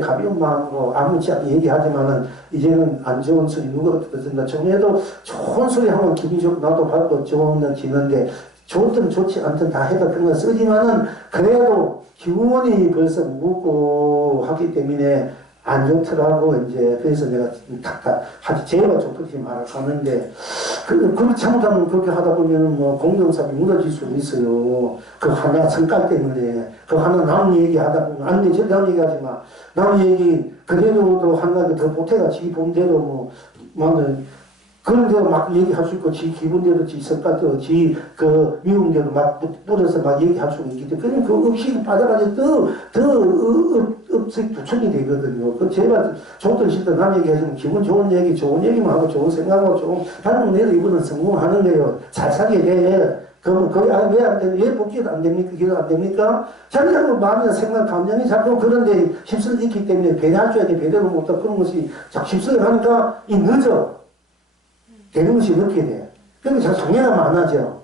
가벼운 마음으로 아무렇지 않게 얘기하지만은 이제는 안 좋은 소리 누가 어떻게 듣는다. 정해도 좋은 소리 하면 기분이 좋고 나도 받고 좋은 지는데 좋든 좋지 않든 다 해도 그런 거 쓰지만은 그래도 기운이 벌써 묻고 하기 때문에 안 좋더라고, 이제. 그래서 내가 하지, 제발 좀 그렇게 말하는데, 잘못하면 그렇게 하다 보면 뭐 공동사업이 무너질 수도 있어요. 그 하나 성깔 때문에. 그 하나 남 얘기 하다 보면, 아니, 절대 남 얘기 하지 마. 남 얘기, 그대로도 하나 더 보태가 지 본대로 뭐, 그런 대로 막 얘기할 수 있고, 지 기분대로, 지 성깔대로, 지 그 미움대로 막 뿌려서 막 얘기할 수가 있기 때문에, 그럼 그 의식을 받아가지고 업색 부충이 되거든요. 그 제발 좋든 싫든 남 얘기하시면 기분 좋은 얘기, 좋은 얘기만 하고, 좋은 생각하고, 좋은, 하는 내도 이분은 성공하는 거예요. 잘 살게 돼. 그러면 거기, 왜 안 돼? 왜 복귀도 안 됩니까? 기도 안 됩니까? 자기가 마음이나 생각, 감정이 자꾸 그런데 휩쓸려 있기 때문에 배려할 줄 알게 배려를 못하고 그런 것이 자꾸 휩쓸려 가니까 이 늦어. 되는 것이 늦게 돼. 그러니까 장애가 많아져.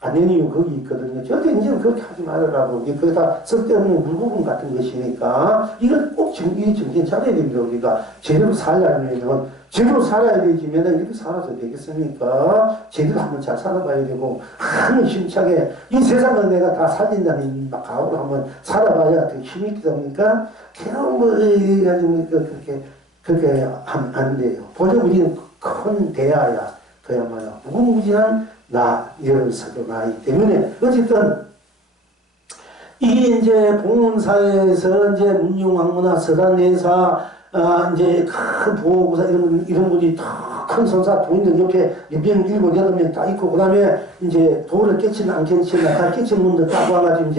안 되는 이유 거기 있거든요. 절대 이제는 그렇게 하지 말으라고. 그게 다 쓸데없는 물부분 같은 것이니까 이걸 꼭 정신 차려야 됩니다. 우리가 제대로 살려면 제대로 살아야 되지. 맨날 이렇게 살아서 되겠습니까? 제대로 한번 잘 살아봐야 되고 한번 힘차게 이 세상을 내가 다 살린다는 각오로 한번 살아봐야 더 힘이 있다 보니까 그냥 뭐 해가지고 그렇게 하면 안 돼요. 본래 우리는 큰 대야야. 그야말로 무궁무진한 열을 서도 나이기 때문에 어쨌든 이 이제 봉은사에서 이제 문융왕문화 서단내사 이제 큰 보호구사 이런 분이 큰 선사 도인들 옆에 몇 명, 7, 8명 다 있고, 그 다음에 이제 도를 깨치나 안 깨치나 다 깨친 분들 딱 와가지고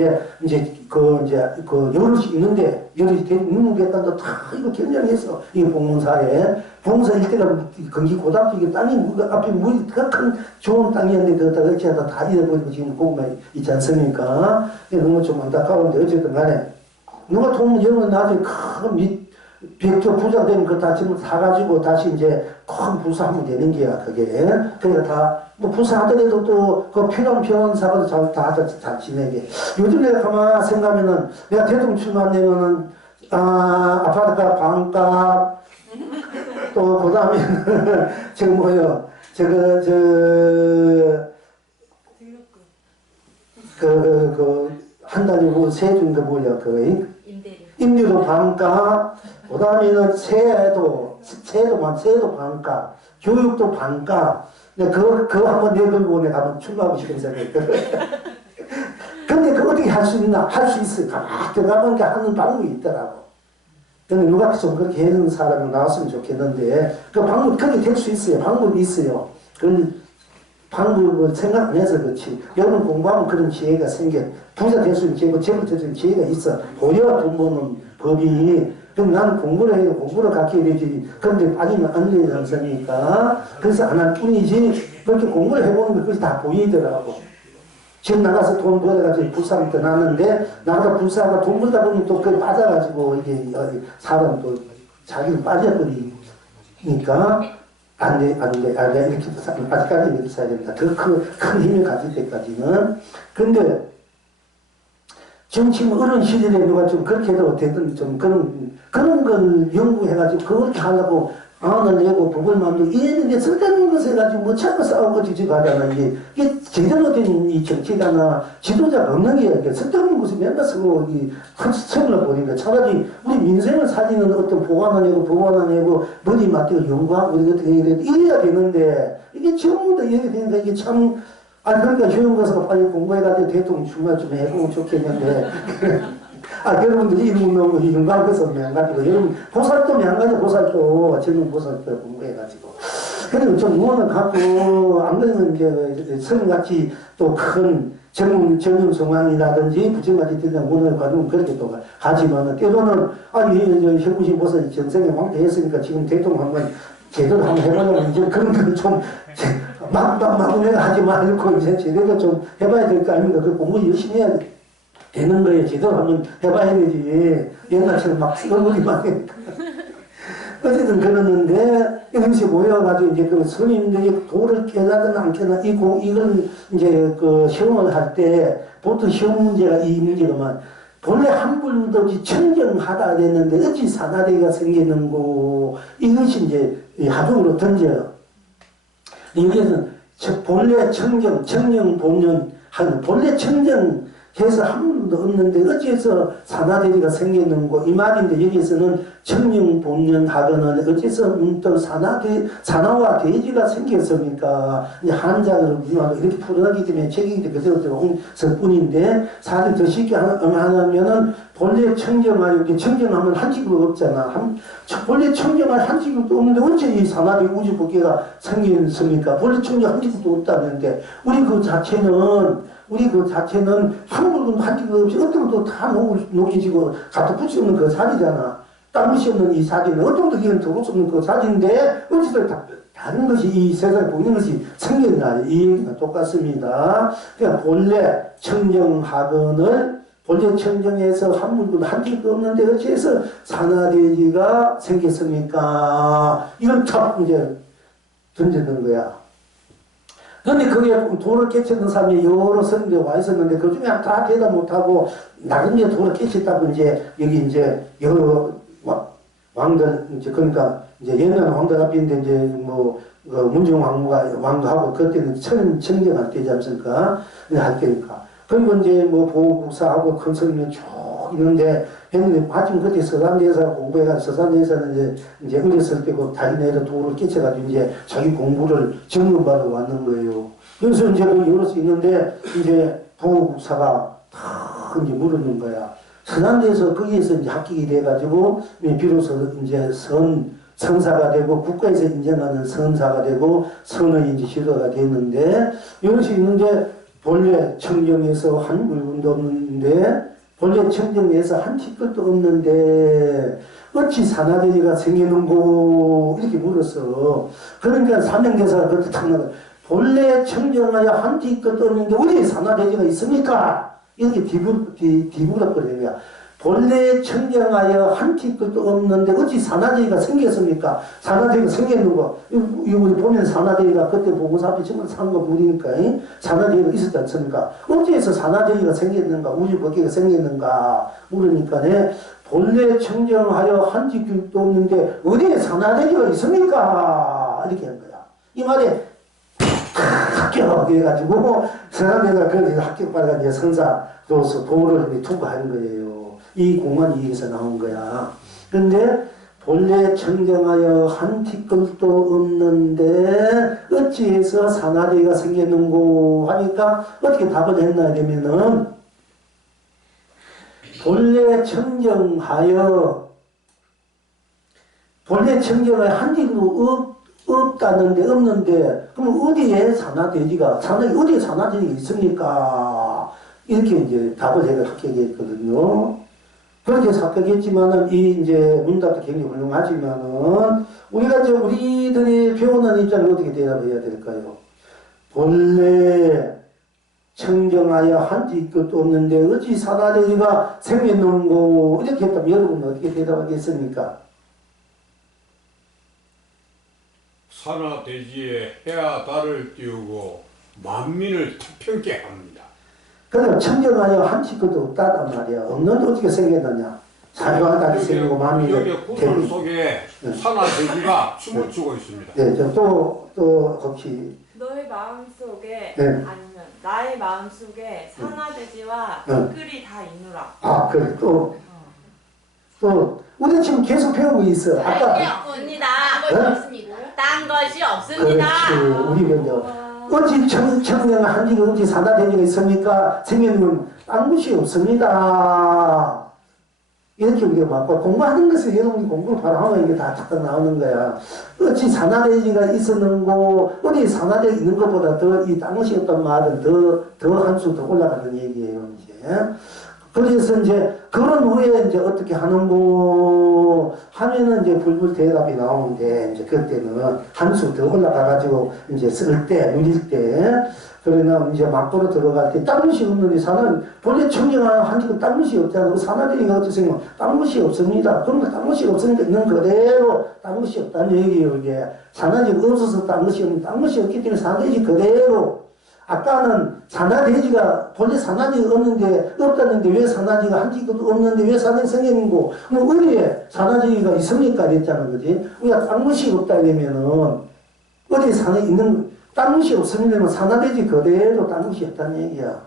여럿이 있는데, 여럿이 있는 객단도 다 이거 견장해서, 이 봉문사에. 봉문사 일대가 경기 고등학교 이게 땅이, 앞에 물이 더 큰 좋은 땅이었는데, 그거 다 어찌하다 다 잃어버리고 지금 보고만 있지 않습니까? 너무 좀 안타까운데, 어쨌든 간에. 누가 돈 영은 나중에 큰 벽조 부자 되면 그거 다 지금 사가지고 다시 이제 큰 부사하면 되는 게야, 그게. 그러니까 다, 뭐 부사하더라도 또 그 필요한 변호사가 잘 지내게. 요즘 내가 가만 생각하면은 내가 대통령 출마하면은, 아파트값, 방값, 또 그 다음에는, 한 달에 뭐 세준 거 뭐야, 임대료 반값, 그 다음에는 세도 반값, 교육도 반값. 그거 한번 내걸고 내가 한번 출마하고 싶은 생각이 들어요. 근데 그거 어떻게 할 수 있나? 할 수 있어요. 가만히 들어가면 하는 방법이 있더라고. 근데 누가 좀 그렇게 해주는 사람이 나왔으면 좋겠는데, 그 방법, 그렇게 될 수 있어요. 방법이 있어요. 그 방법을 생각 안 해서 그렇지. 여러분 공부하면 그런 기회가 생겨. 부자 될 수 있는 기회, 재벌 될 수 있는 기회가 있어. 보여야 돈 버는 법이. 그럼 나는 공부를 해야 공부를 갖게 되지. 그런데 빠지면 안 되지 않습니까? 그래서 안 할 뿐이지. 그렇게 공부를 해보는 게 그것이 다 보이더라고. 지금 나가서 돈 벌어가지고 불사를 떠났는데, 나가서 불사가 돈 벌다 보면 또 그걸 빠져가지고, 이게 사람 또 자기를 빠져버리니까, 안 돼. 이렇게 아직까지 이렇게 써야 됩니다. 더 큰 힘을 가질 때까지는. 근데, 지금 어른 시절에 누가 좀 그렇게 해도 되든 좀 그런 걸 연구해가지고 그렇게 하려고 안을 내고 부부를 만들고 이랬는데 쓸데없는 것에 가지고 뭐 자꾸 싸우고 지지하잖아. 이게 제대로 된 이 정치가나 지도자가 없는 게 이렇게 쓸데없는 것에 맨날 쓰고 큰 성을 보니까 차라리 우리 민생을 살리는 어떤 보완하내고 머리 맞대고 연구하고 이래야 되는데 이게 전부 다 이렇게 되니까 이게 참 그러니까 효용가서가 빨리 공부해가지고 대통령 출마 좀 해보면 좋겠는데 여러분들이 이름 넣은 윤곽에서 매한가지고 여러분 보살도 매한가지 보살도 젊은 보살도 공부해가지고 그리고 좀 무언을 갖고 안 그러면 이제 성같이 또 큰 전문 성황이라든지 부처같이 되는 문을 가지고 그렇게 또 하지만은 때로는 혁구신 보살 정생에 왕태 했으니까 지금 대통령 한번 제대로 한번 해보려면 이제 그런 걸 좀 막 내가 하지 말고 이제 제대로 좀 해봐야 될 거 아닙니까? 그 공부 열심히 해야 되는 거예요. 제대로 한번 해봐야 되지. 옛날처럼 막 쓰거리만 해. 어쨌든 그러는데, 이것이 모여가지고 이제 그 스님들이 도를 깨닫든 안 깨닫든 이걸 이제 그 시험을 할 때 보통 시험 문제가 이 문제가만 본래 한불도 없이 청정하다 됐는데 어찌 사다리가 생기는고 이것이 이제 하중으로 던져요. 여기에서는 본래 청정 본연 하는 본래 청정해서 한 분도 없는데 어째서 산화대지가 생겼는고 이 말인데 여기에서는 청정 본연 하거는 어째서 문득 산화와 대지가 생겼습니까? 한자로 이렇게 풀어나기 때문에 책이 그대로 들어온 뿐인데 사실 더 쉽게 하냐면은 본래 청정하여 청정하면 한지구가 없잖아. 본래 청정할 한지구도 없는데 어째 이 산화대 우주법계가 생겼습니까? 본래 청정 한지구도 없다는데 우리 그 자체는 한 부분 한지구 없이 어떤 것도 다 녹이지고 갖다 붙이는 그 사리잖아. 땀이 없는 이 사진은 어떤 것도 기는 들어올 수 없는 그 사진인데 어찌들 다른 것이 이 세상에 보이는 것이 생겼나 이 얘기가 똑같습니다. 그러니까 본래 청정에서 한 물건 한 줄도 없는데 어찌해서 산화대지가 생겼습니까? 이걸 참 이제 던지는 거야. 근데 그게 도를 깨쳤던 사람이 여러 선들이 와 있었는데 그 중에 다 대답 못하고 나중에 도를 깨쳤다고 이제 여기 이제 여러 왕들 그러니까 이제 옛날 왕들 앞인데 이제 문정 왕도 하고 그때는 청정할 때지 않습니까? 할 때니까. 그리고 이제 보호국사하고 큰 스님이 쭉 있는데 했는데 마침 그때 서산대사 공부해가지고 서산대사는 이제 어렸을 때고 다리내려 도를 깨쳐가지고 이제 자기 공부를 점검받아 왔는 거예요. 그래서 이제 여러 수 있는데 이제 보호국사가 다 이제 물었는 거야. 서산대에서 거기에서 이제 합격이 돼가지고 비로소 이제 성사가 되고 국가에서 인정하는 성사가 되고 선의 이제 시도가 됐는데 이것이 있는데 본래 청정에서 한 물건도 없는데 본래 청정에서 한 티끌도 없는데 어찌 산화대지가 생기는고 이렇게 물었어. 그러니까 삼명대사가 그렇게 탁 나가 본래 청정하여 한 티끌도 없는데 어디 산화대지가 있습니까? 이렇게 뒤부락거리는 거야. 본래 청정하여 한 티끌도 없는데 어찌 산화대지가 생겼습니까? 산화대지가 생겼는거 우리 보면 산화대지가 그때 보고서 앞에 정말 산거 보니까 산화대지가 있었지 않습니까? 어찌해서 산화대지가 생겼는가 우주법계가 생겼는가 물으니까 본래 청정하여 한 티끌도 없는데 어디에 산화대지가 있습니까? 이렇게 한 거야. 이 말에 합격해가지고 서산대가 그래서 합격받아가지고 성사로서 도를 투구하는 거예요. 이 공안이 여기서 나온 거야. 근데 본래 청정하여 한 티끌도 없는데 어찌해서 산화대가 생겼는고 하니까 어떻게 답을 했나 되면은 본래 청정하여 한 티끌도 없다는데 없는데 그럼 어디에 산화대지가 있습니까? 이렇게 이제 답을 제가 합격했거든요. 그렇게 합격했지만은 이제 문답도 굉장히 훌륭하지만은 우리들이 배우는 입장에 어떻게 대답해야 될까요? 본래 청정하여 한 티끌도 없는데 어찌 산화대지가 생겼는고 이렇게 했다면 여러분은 어떻게 대답하겠습니까? 산화대지에 해와 달을 띄우고 만민을 태평케 합니다. 그러면 청정하여 한 티끌도 없다단 말이야. 없는데 어떻게 생겼느냐? 사교한 딸이 생기고 마음이 여기 구슬 속에 네. 산화돼지가 춤을 추고 있습니다. 네, 또 혹시 너의 마음속에 네. 아니면 나의 마음속에 산화돼지와 네. 끌이 다 있노라. 아 그래 또 우리 지금 계속 배우고 있어. 게 아까 없습니다. 딴 것이 네? 없습니다. 딴 것이 없습니다. 그렇지 우리 먼저 어찌 청령 한지가 어찌 산화돼지가 있습니까? 생명은 딴 것이 없습니다. 이렇게 우리가 맞고 공부하는 것을 여러분이 공부를 바로 하면 이게 다 착각 나오는 거야. 어찌 산화돼지가 있었는고 어디 산화돼 있는 것보다 더 이 땅것이 없단 말은 더 한 수 더 올라가는 얘기예요 이제. 그래서 이제 그런 후에 이제 어떻게 하는고 하면은 이제 불불 대답이 나오는데 이제 그때는 한 수 더 올라가가지고 이제 쓸 때 누릴 때. 그러나 이제 막고로 들어갈 때 땅것이 없는 이사는 본래 청정한 한지금 땅것이 없잖아. 산화되니까 어떠세요? 땅것이 없습니다. 그러니까 땅것이 없으니까 있는 그대로 땅것이 없다는 얘기예요. 이게 산화지가 없어서 땅것이 없는 땅것이 없기 때문에 산화지 그대로. 아까는 산화돼지가 본래 산화지가 없는데 없다는데 왜 산화지가 한지도 없는데 왜 산화지 생겼는고 뭐 어디에 산화지가 있습니까? 그랬잖아, 그지? 우리가 땅것이 없다 이러면은 어디 산에 있는 땅것이 없으면 산화돼지 그대로 땅것이 없다는 얘기야.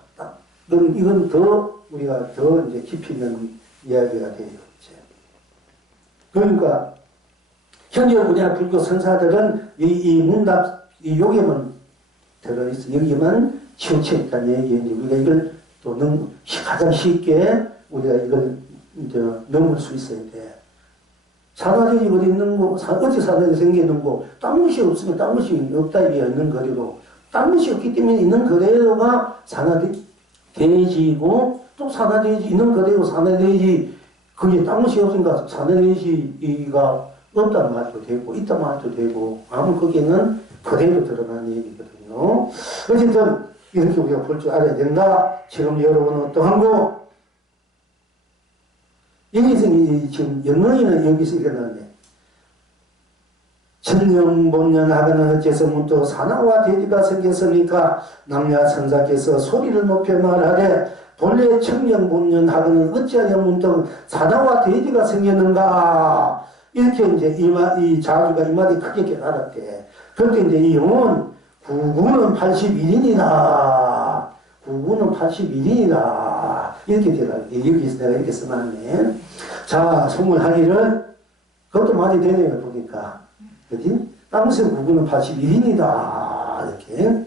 이건 더 우리가 더 이제 깊이 있는 이야기가 돼요. 이제. 그러니까 현재 우리가 불교 선사들은 이 문답 이 요괴만 들어있어 여기만 치우쳐 있다는 얘기인데 우리가 이걸 또 가장 쉽게 우리가 이걸 이제 넘을 수 있어야 돼. 산화적이 어디 있는 거, 어찌 산화적이 생기는 거, 땅것이 없으면 땅것이 없다 이게 있는 거리로. 땅것이 없기 때문에 있는 그대로가 산화돼지고, 또 산화돼지 있는 그대로 산화돼지, 그게 땅것이 없으니까 산화돼지가 없단 말도 되고, 있단 말도 되고, 아무 거기는 그대로 들어가는 얘기거든요. 어쨌든, 이렇게 우리가 볼 줄 알아야 된다. 지금 여러분은 어떠한 거? 여기서 지금 영어에는 여기서 일어났네. 천년본년하거는 어째서 문득 산화와 돼지가 생겼습니까? 남야 선사께서 소리를 높여 말하되 본래 천년본년하거는 어찌하여 문득 산화와 돼지가 생겼는가? 이렇게 이제 이 자주가 이 말이 크게 깨달았대. 그런데 이제 이 영은 구구는 81인이다. 구구는 81인이다. 이렇게 되라. 여기서 내가 이렇게 써놨네. 자, 송물하기를, 그것도 말이 되네요, 보니까. 그지? 땅스 구구는 81인이다. 이렇게.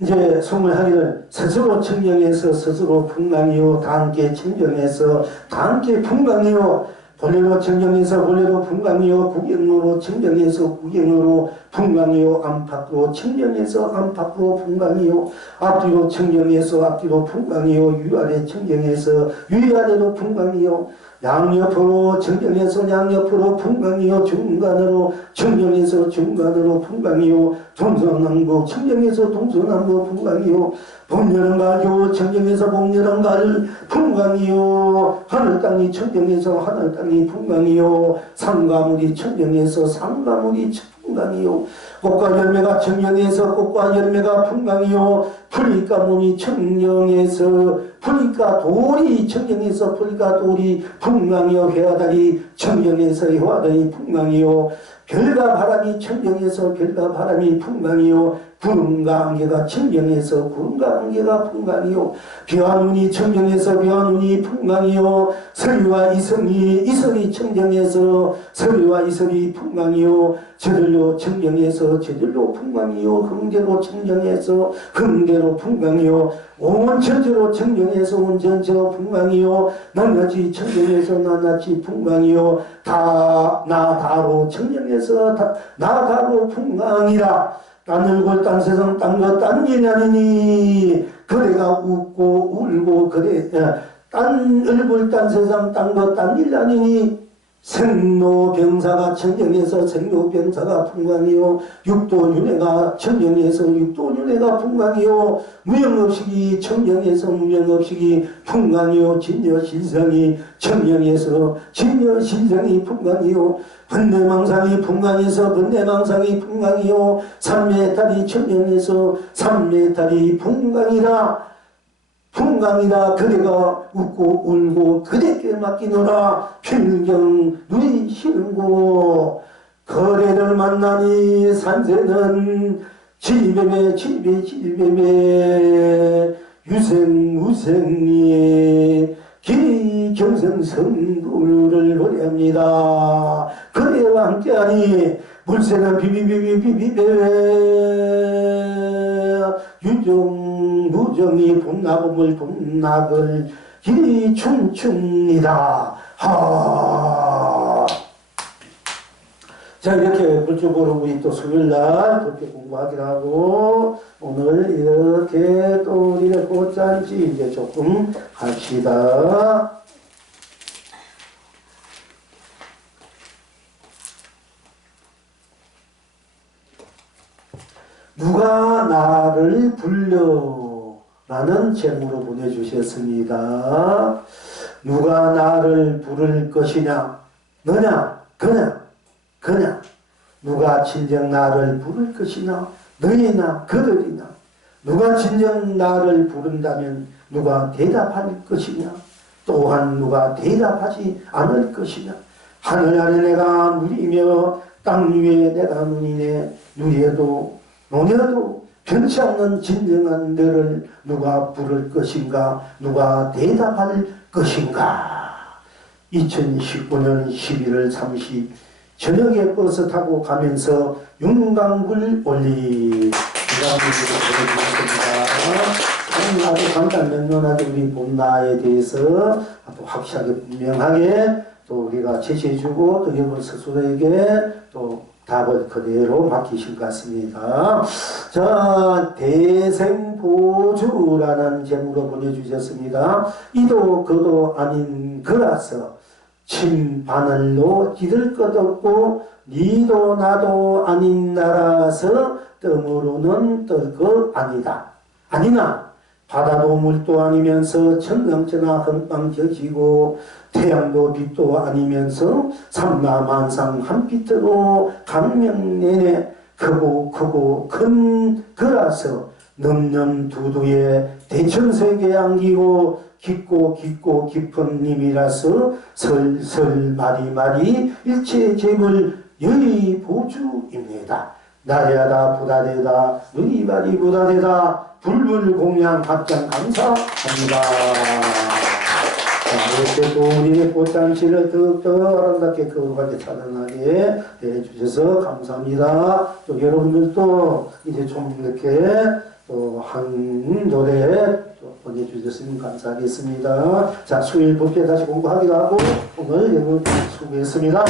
이제 송물하기를 스스로 청정해서 스스로 풍광이요. 다 함께 청정해서 다 함께 풍광이요. 본래로 청정해서 본래로 풍광이요. 구경으로 청정해서 구경으로 풍광이요. 안팎으로 청정해서 안팎으로 풍광이요. 앞뒤로 청정해서 앞뒤로 풍광이요. 위아래 청정해서 위아래로 풍광이요. 양옆으로 청정해서 양옆으로 풍광이요. 중간으로 청정해서 중간으로 풍광이요. 동서남북 청정해서 동서남북 풍광이요. 봄여름가요 청정해서 봄여름갈 풍광이요. 하늘 땅이 청정해서 하늘 땅이 풍광이요. 산과물이 청정해서 산과물이 풍광이요. 꽃과 열매가 청정해서 꽃과 열매가 풍광이요. 풀이가 몸이 청정해서 풀이가 돌이 청정해서 풀이가 돌이 풍광이요. 회화다리 청정해서 회화다리 풍광이요. 별과 바람이 청정해서 별과 바람이 풍광이요. 구름과 안개가 청정해서 구름과 안개가 풍광이요. 비와 눈이 청정해서 비와 눈이 풍광이요. 서리와 이성이 청정해서 서리와 이성이 풍광이요. 저절로 청정해서 저절로 풍광이요. 흥대로 청정해서 흥대로 풍광이요. 온전체로 청정해서 온전체로 풍광이요. 낱낱이 청정해서 낱낱이 풍광이요. 다로 청정해서 다로 풍광이라. 딴 얼굴 딴 세상 딴 것 딴 일이 아니니 그대가 웃고 울고 그대 딴 얼굴 딴 세상 딴 것 딴 일 아니니 생로병사가 청정해서 생로병사가 풍광이요. 육도윤회가 청정해서 육도윤회가 풍광이요. 무형업식이 청정해서 무형업식이 풍광이요. 진여실성이 청정해서 진여실성이 풍광이요. 번뇌망상이 풍광해서 번뇌망상이 풍광이요. 삼매탈이 청정해서 삼매탈이 풍광이라. 풍광이라 그대가 웃고 울고 그대께 맡기노라 필경 누리시는고 거래를 만나니 산세는 질배매 유생무생리 길이 경성성부를 노래합니다. 그대와 함께하니 물새는 비비비비비비베 유정무정이 봄나봄을 봄나글 길이 춤춥니다. 하. 자, 이렇게 불주보로 우리 또 수요일날 그렇게 공부하기로 하고, 오늘 이렇게 또 우리의 꽃잔치 이제 조금 합시다. 누가 나를 불러? 라는 제목으로 보내주셨습니다. 누가 나를 부를 것이냐? 너냐? 그냐? 누가 진정 나를 부를 것이냐? 너희나 그들이나? 누가 진정 나를 부른다면 누가 대답할 것이냐? 또한 누가 대답하지 않을 것이냐? 하늘 아래 내가 누리며 땅 위에 내가 누리네. 누려도 노려도 변치 않는 진정한 너를 누가 부를 것인가? 누가 대답할 것인가? 2019년 11월 30일 저녁에 버스 타고 가면서 윤강굴 올리 윤강굴을 보내주셨습니다. 아주 간단명료하게 우리 봄나에 대해서 또 확실하게 분명하게 또 우리가 제시해주고 또 이번 스스로에게 또 답을 그대로 맡기신 것 같습니다. 자, 대생보주라는 제목으로 보내주셨습니다. 이도 그도 아닌 거라서 침 바늘로 찌들 것 없고 니도 나도 아닌 나라서 뜸으로는 뜰 것 아니다. 아니나 바다도 물도 아니면서 천명천하 헌빵 져지고 태양도 빛도 아니면서 삼라만상 한빛으로 강명 내내 크고 큰 거라서 넘넘두두에 대천세계 안기고 깊고 깊은 님이라서 설설 마리마리 일체 재물 여의 보주입니다. 나야다 부다되다 의발이 부다되다 불불공양 합장 감사합니다. 이렇게 또 우리의 꽃잔치를 더욱더 아름답게 거룩하게 찬양하게 해주셔서 감사합니다. 또 여러분들도 이제 좀 이렇게 또 한 노래 또 보내주셨으면 감사하겠습니다. 자, 수요일 붓게 다시 공부하기도 하고 오늘 여러분 수고했습니다.